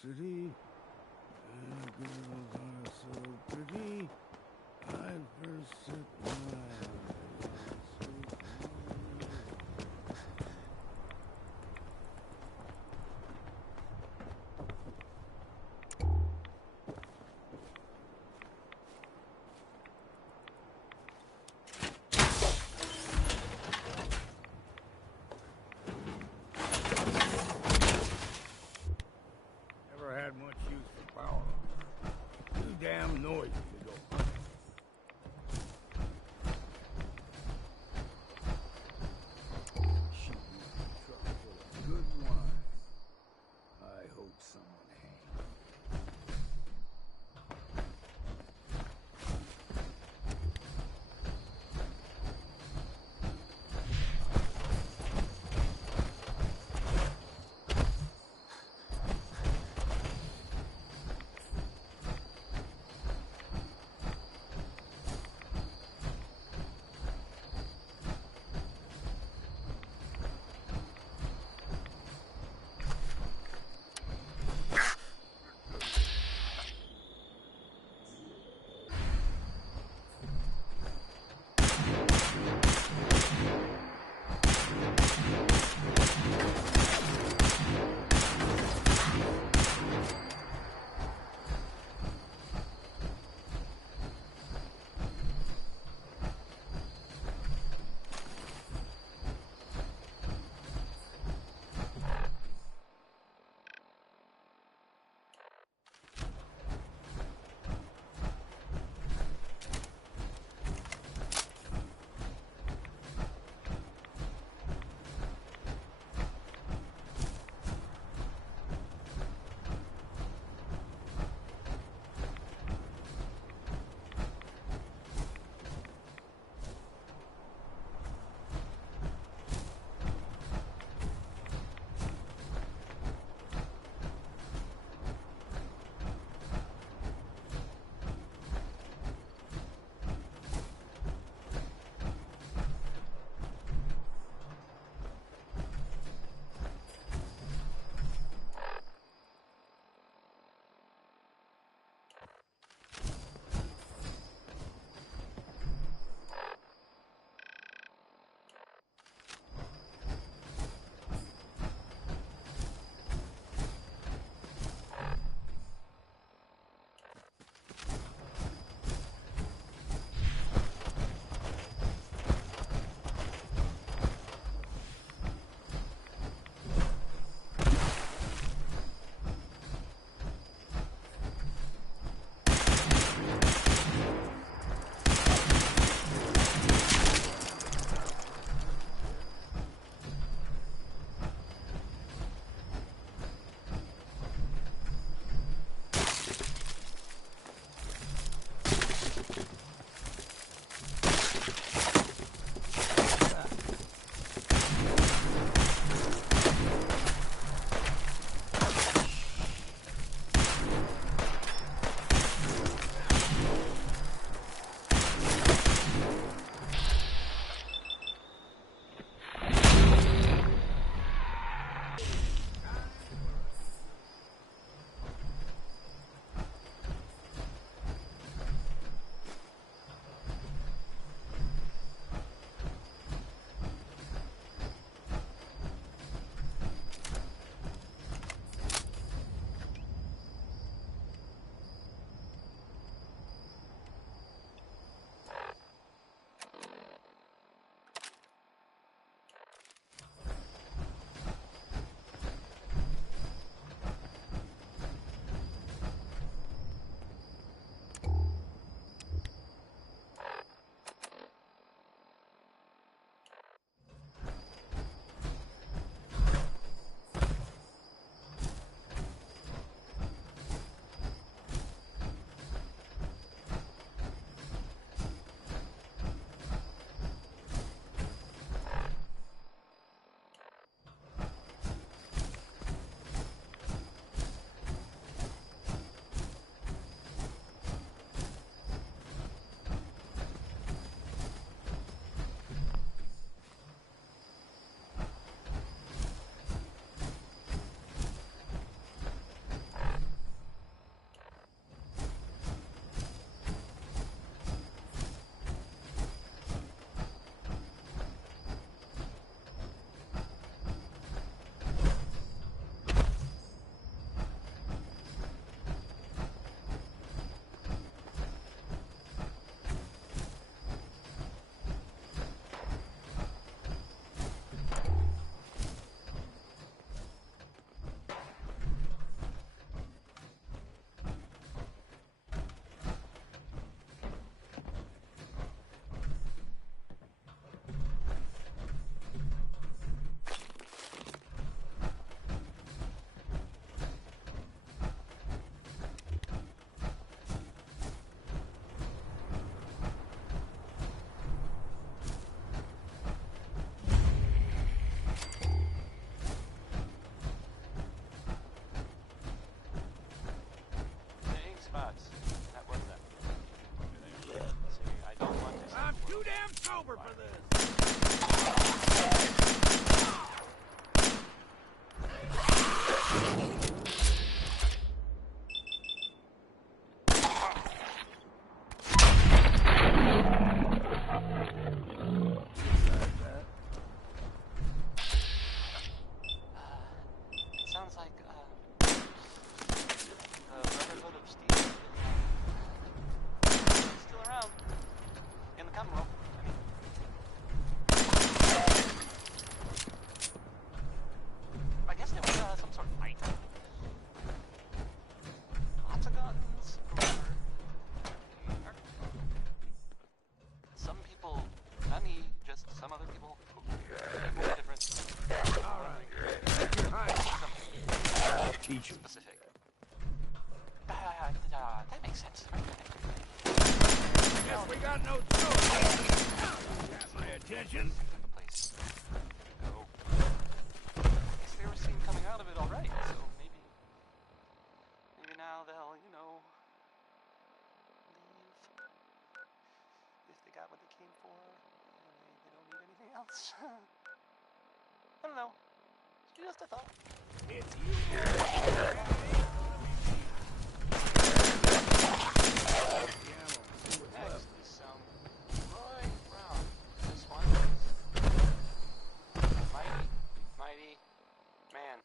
City, girls are so pretty. I first set my eyes on so never had much use for power. Too damn noisy to go. sober for this. Sounds like, the Brotherhood of Steel is still around. In the Commonwealth, I mean. I guess there was, some sort of fight. Lots of guns, whatever. Some people, not me, just some other people. Different. All right. Teach you. Specific. That makes sense. Guess we got no choice. Got my attention. Place. No. I guess they were seen coming out of it all right, so maybe now they'll, you know, leave. If they got what they came for, they don't need anything else. I don't know. Just a thought. It's you. Next is some Roy Brown. This one is Mighty Man.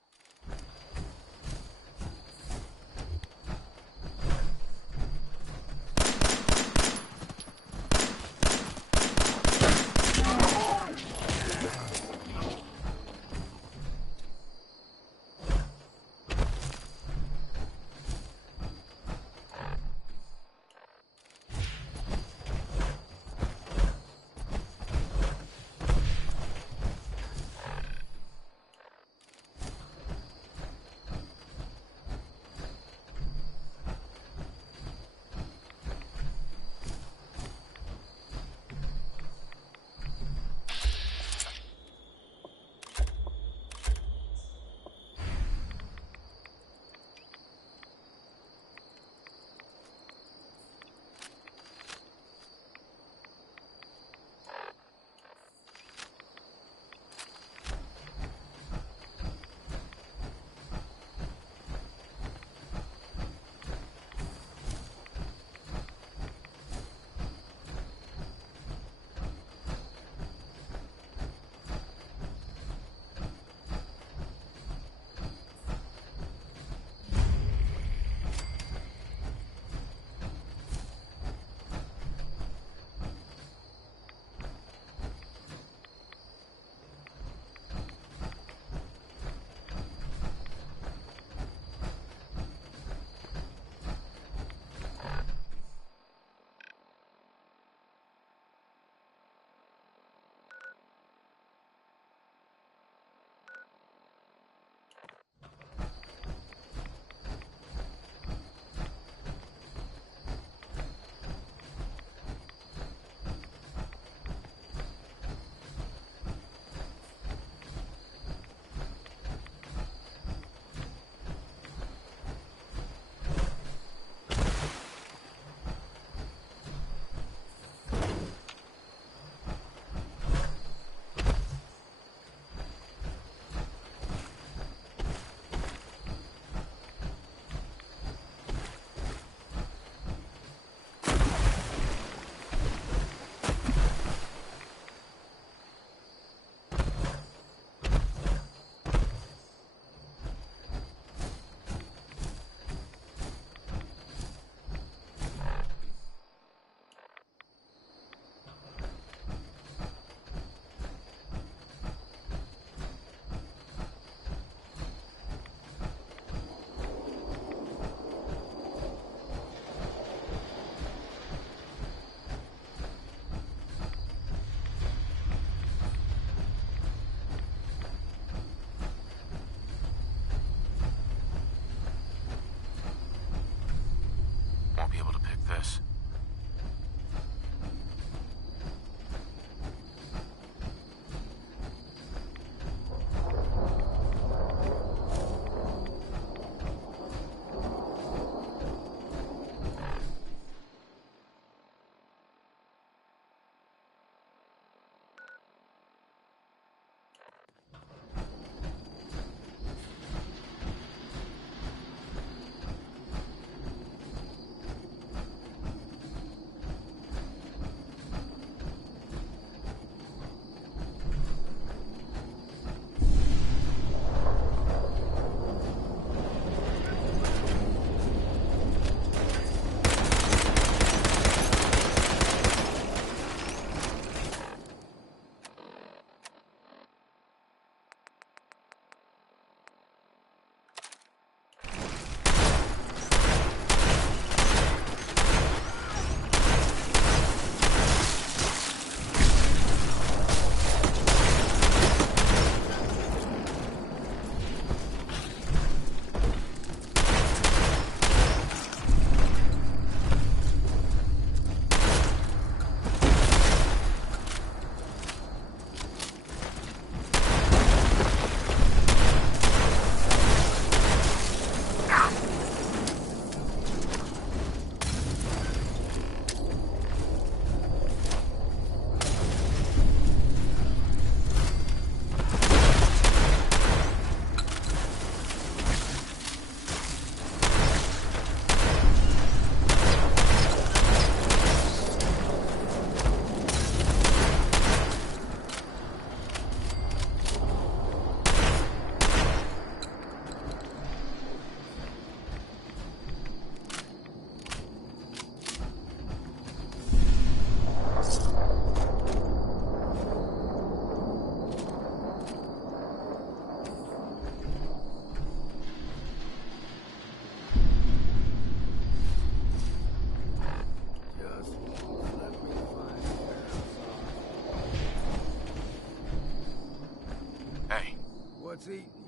What's eating you?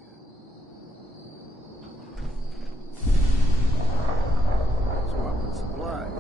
Swapping supplies.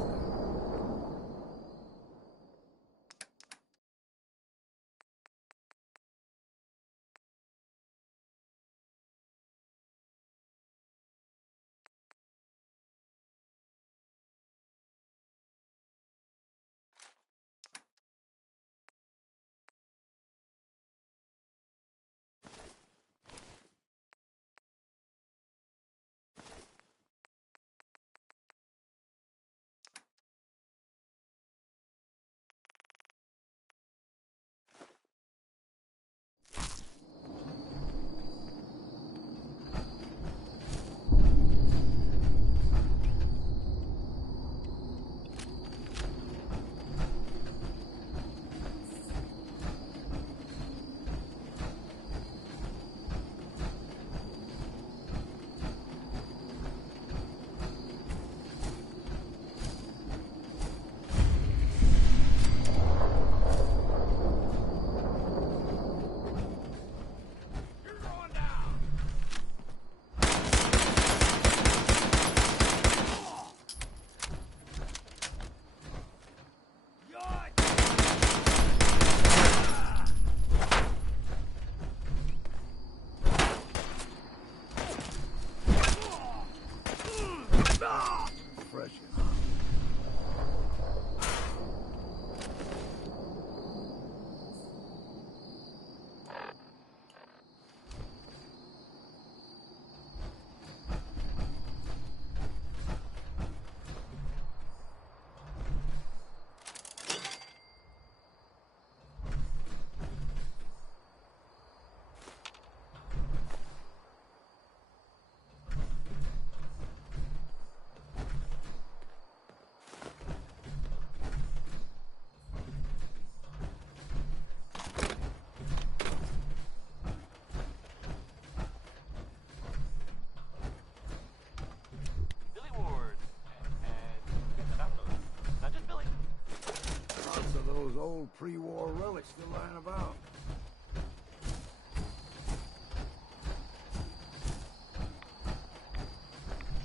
Those old pre-war relics still lying about.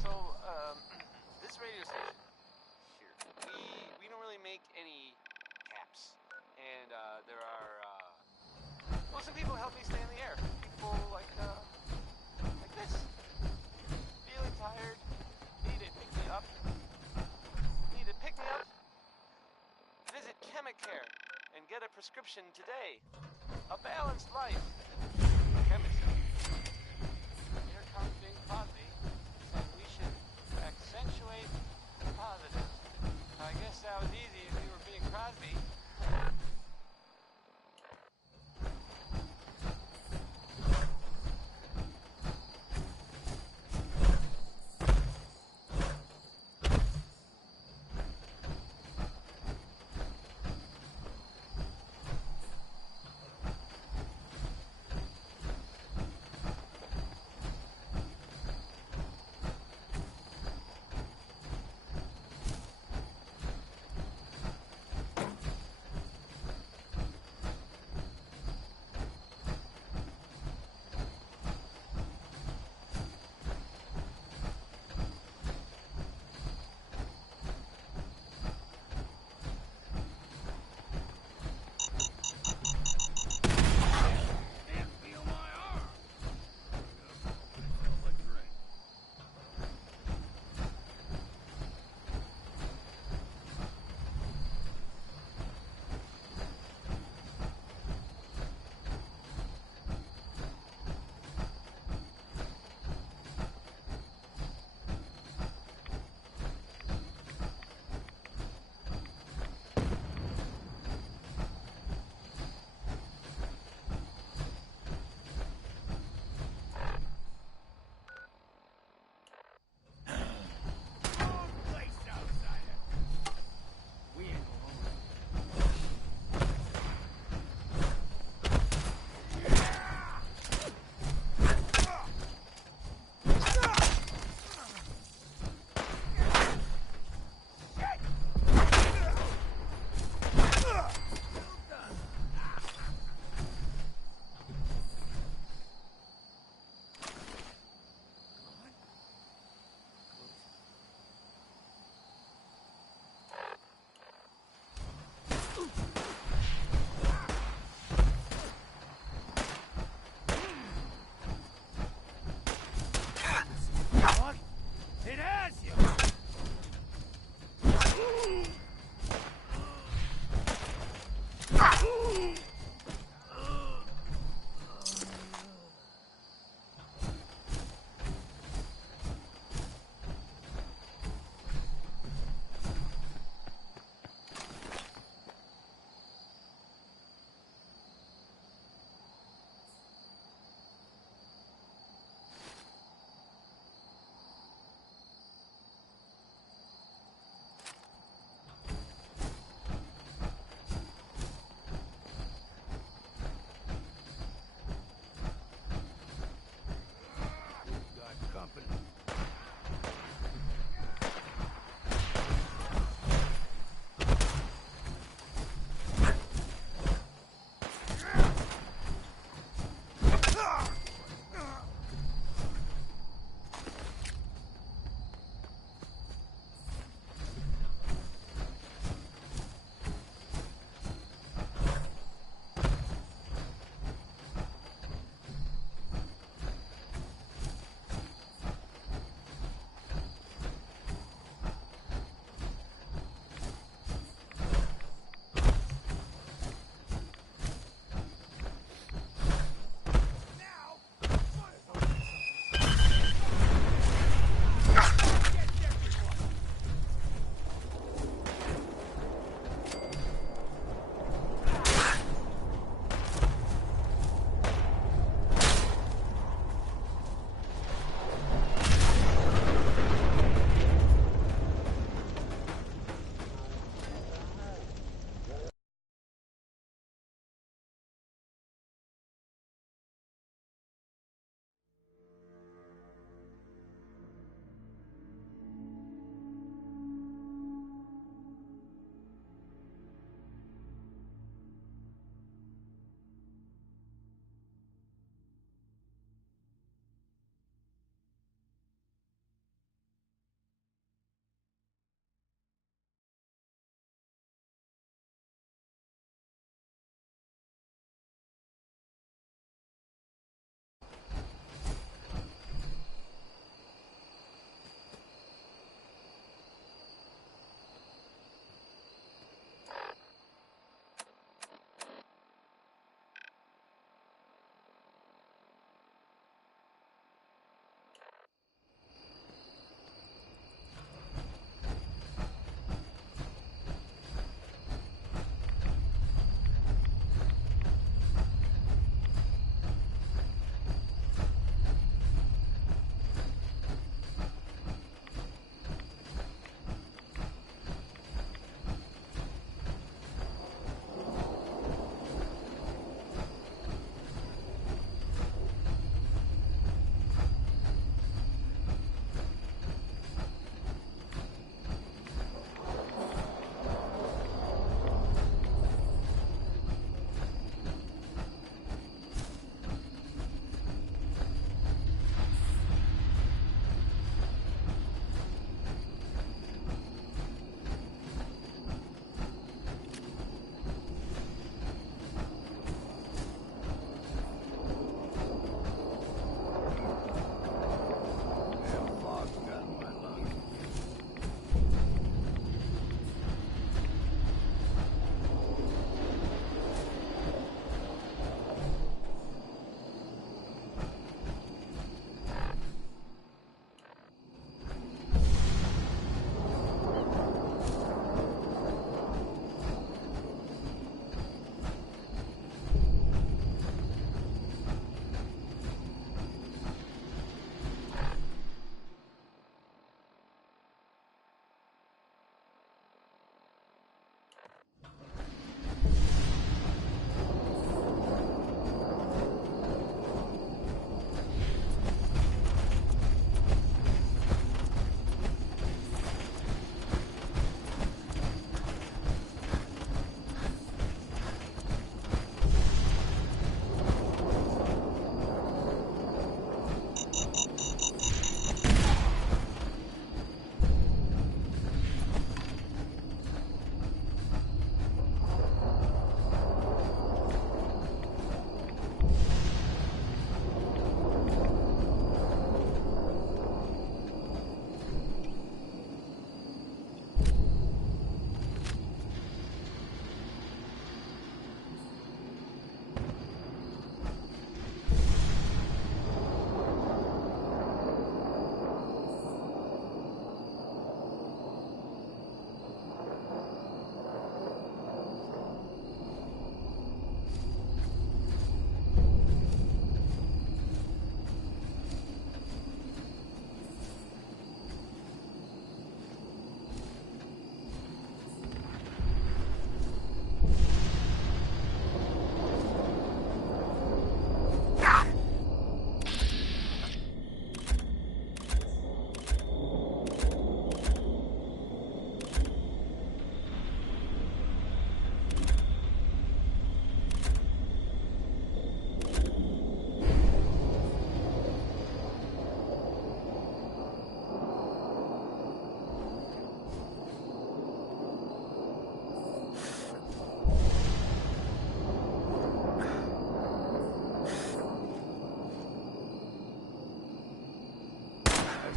So, this radio station here, we don't really make any caps, and there are well, some people help me stay in the air. People like this, feeling tired, need to pick me up. Visit Chemicare and get a prescription today. A balanced life. Chemist. Here comes Bing Crosby, saying we should accentuate the positive. I guess that was easy if you were being Crosby.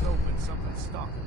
open, something's stalking us.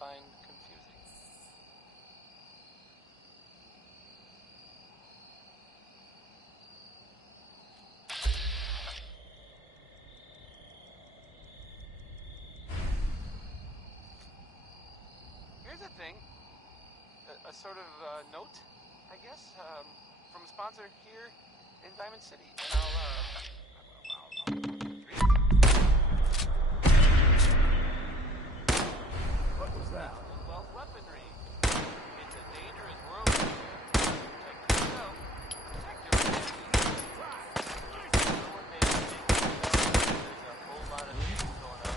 Find confusing. Here's a thing, a sort of note, I guess, from a sponsor here in Diamond City, and What was that? Well, weaponry. It's a dangerous world. Protect yourself. Protect your family. Someone may think there's a whole lot of things going on.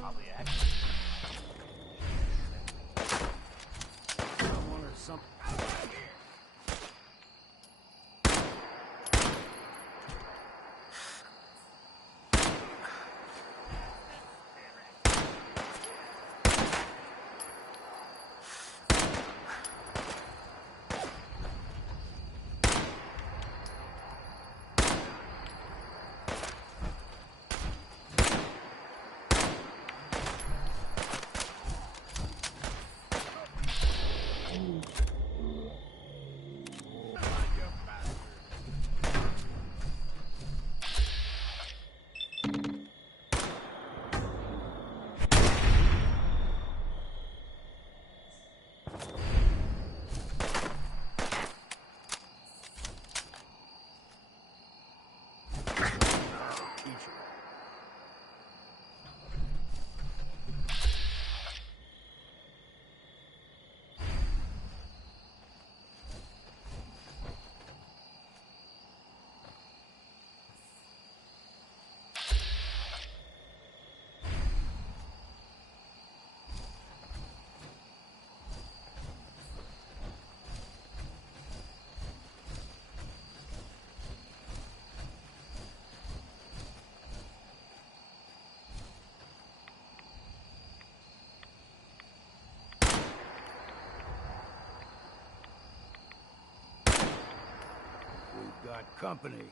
Probably accurate. Someone or something. We've got company.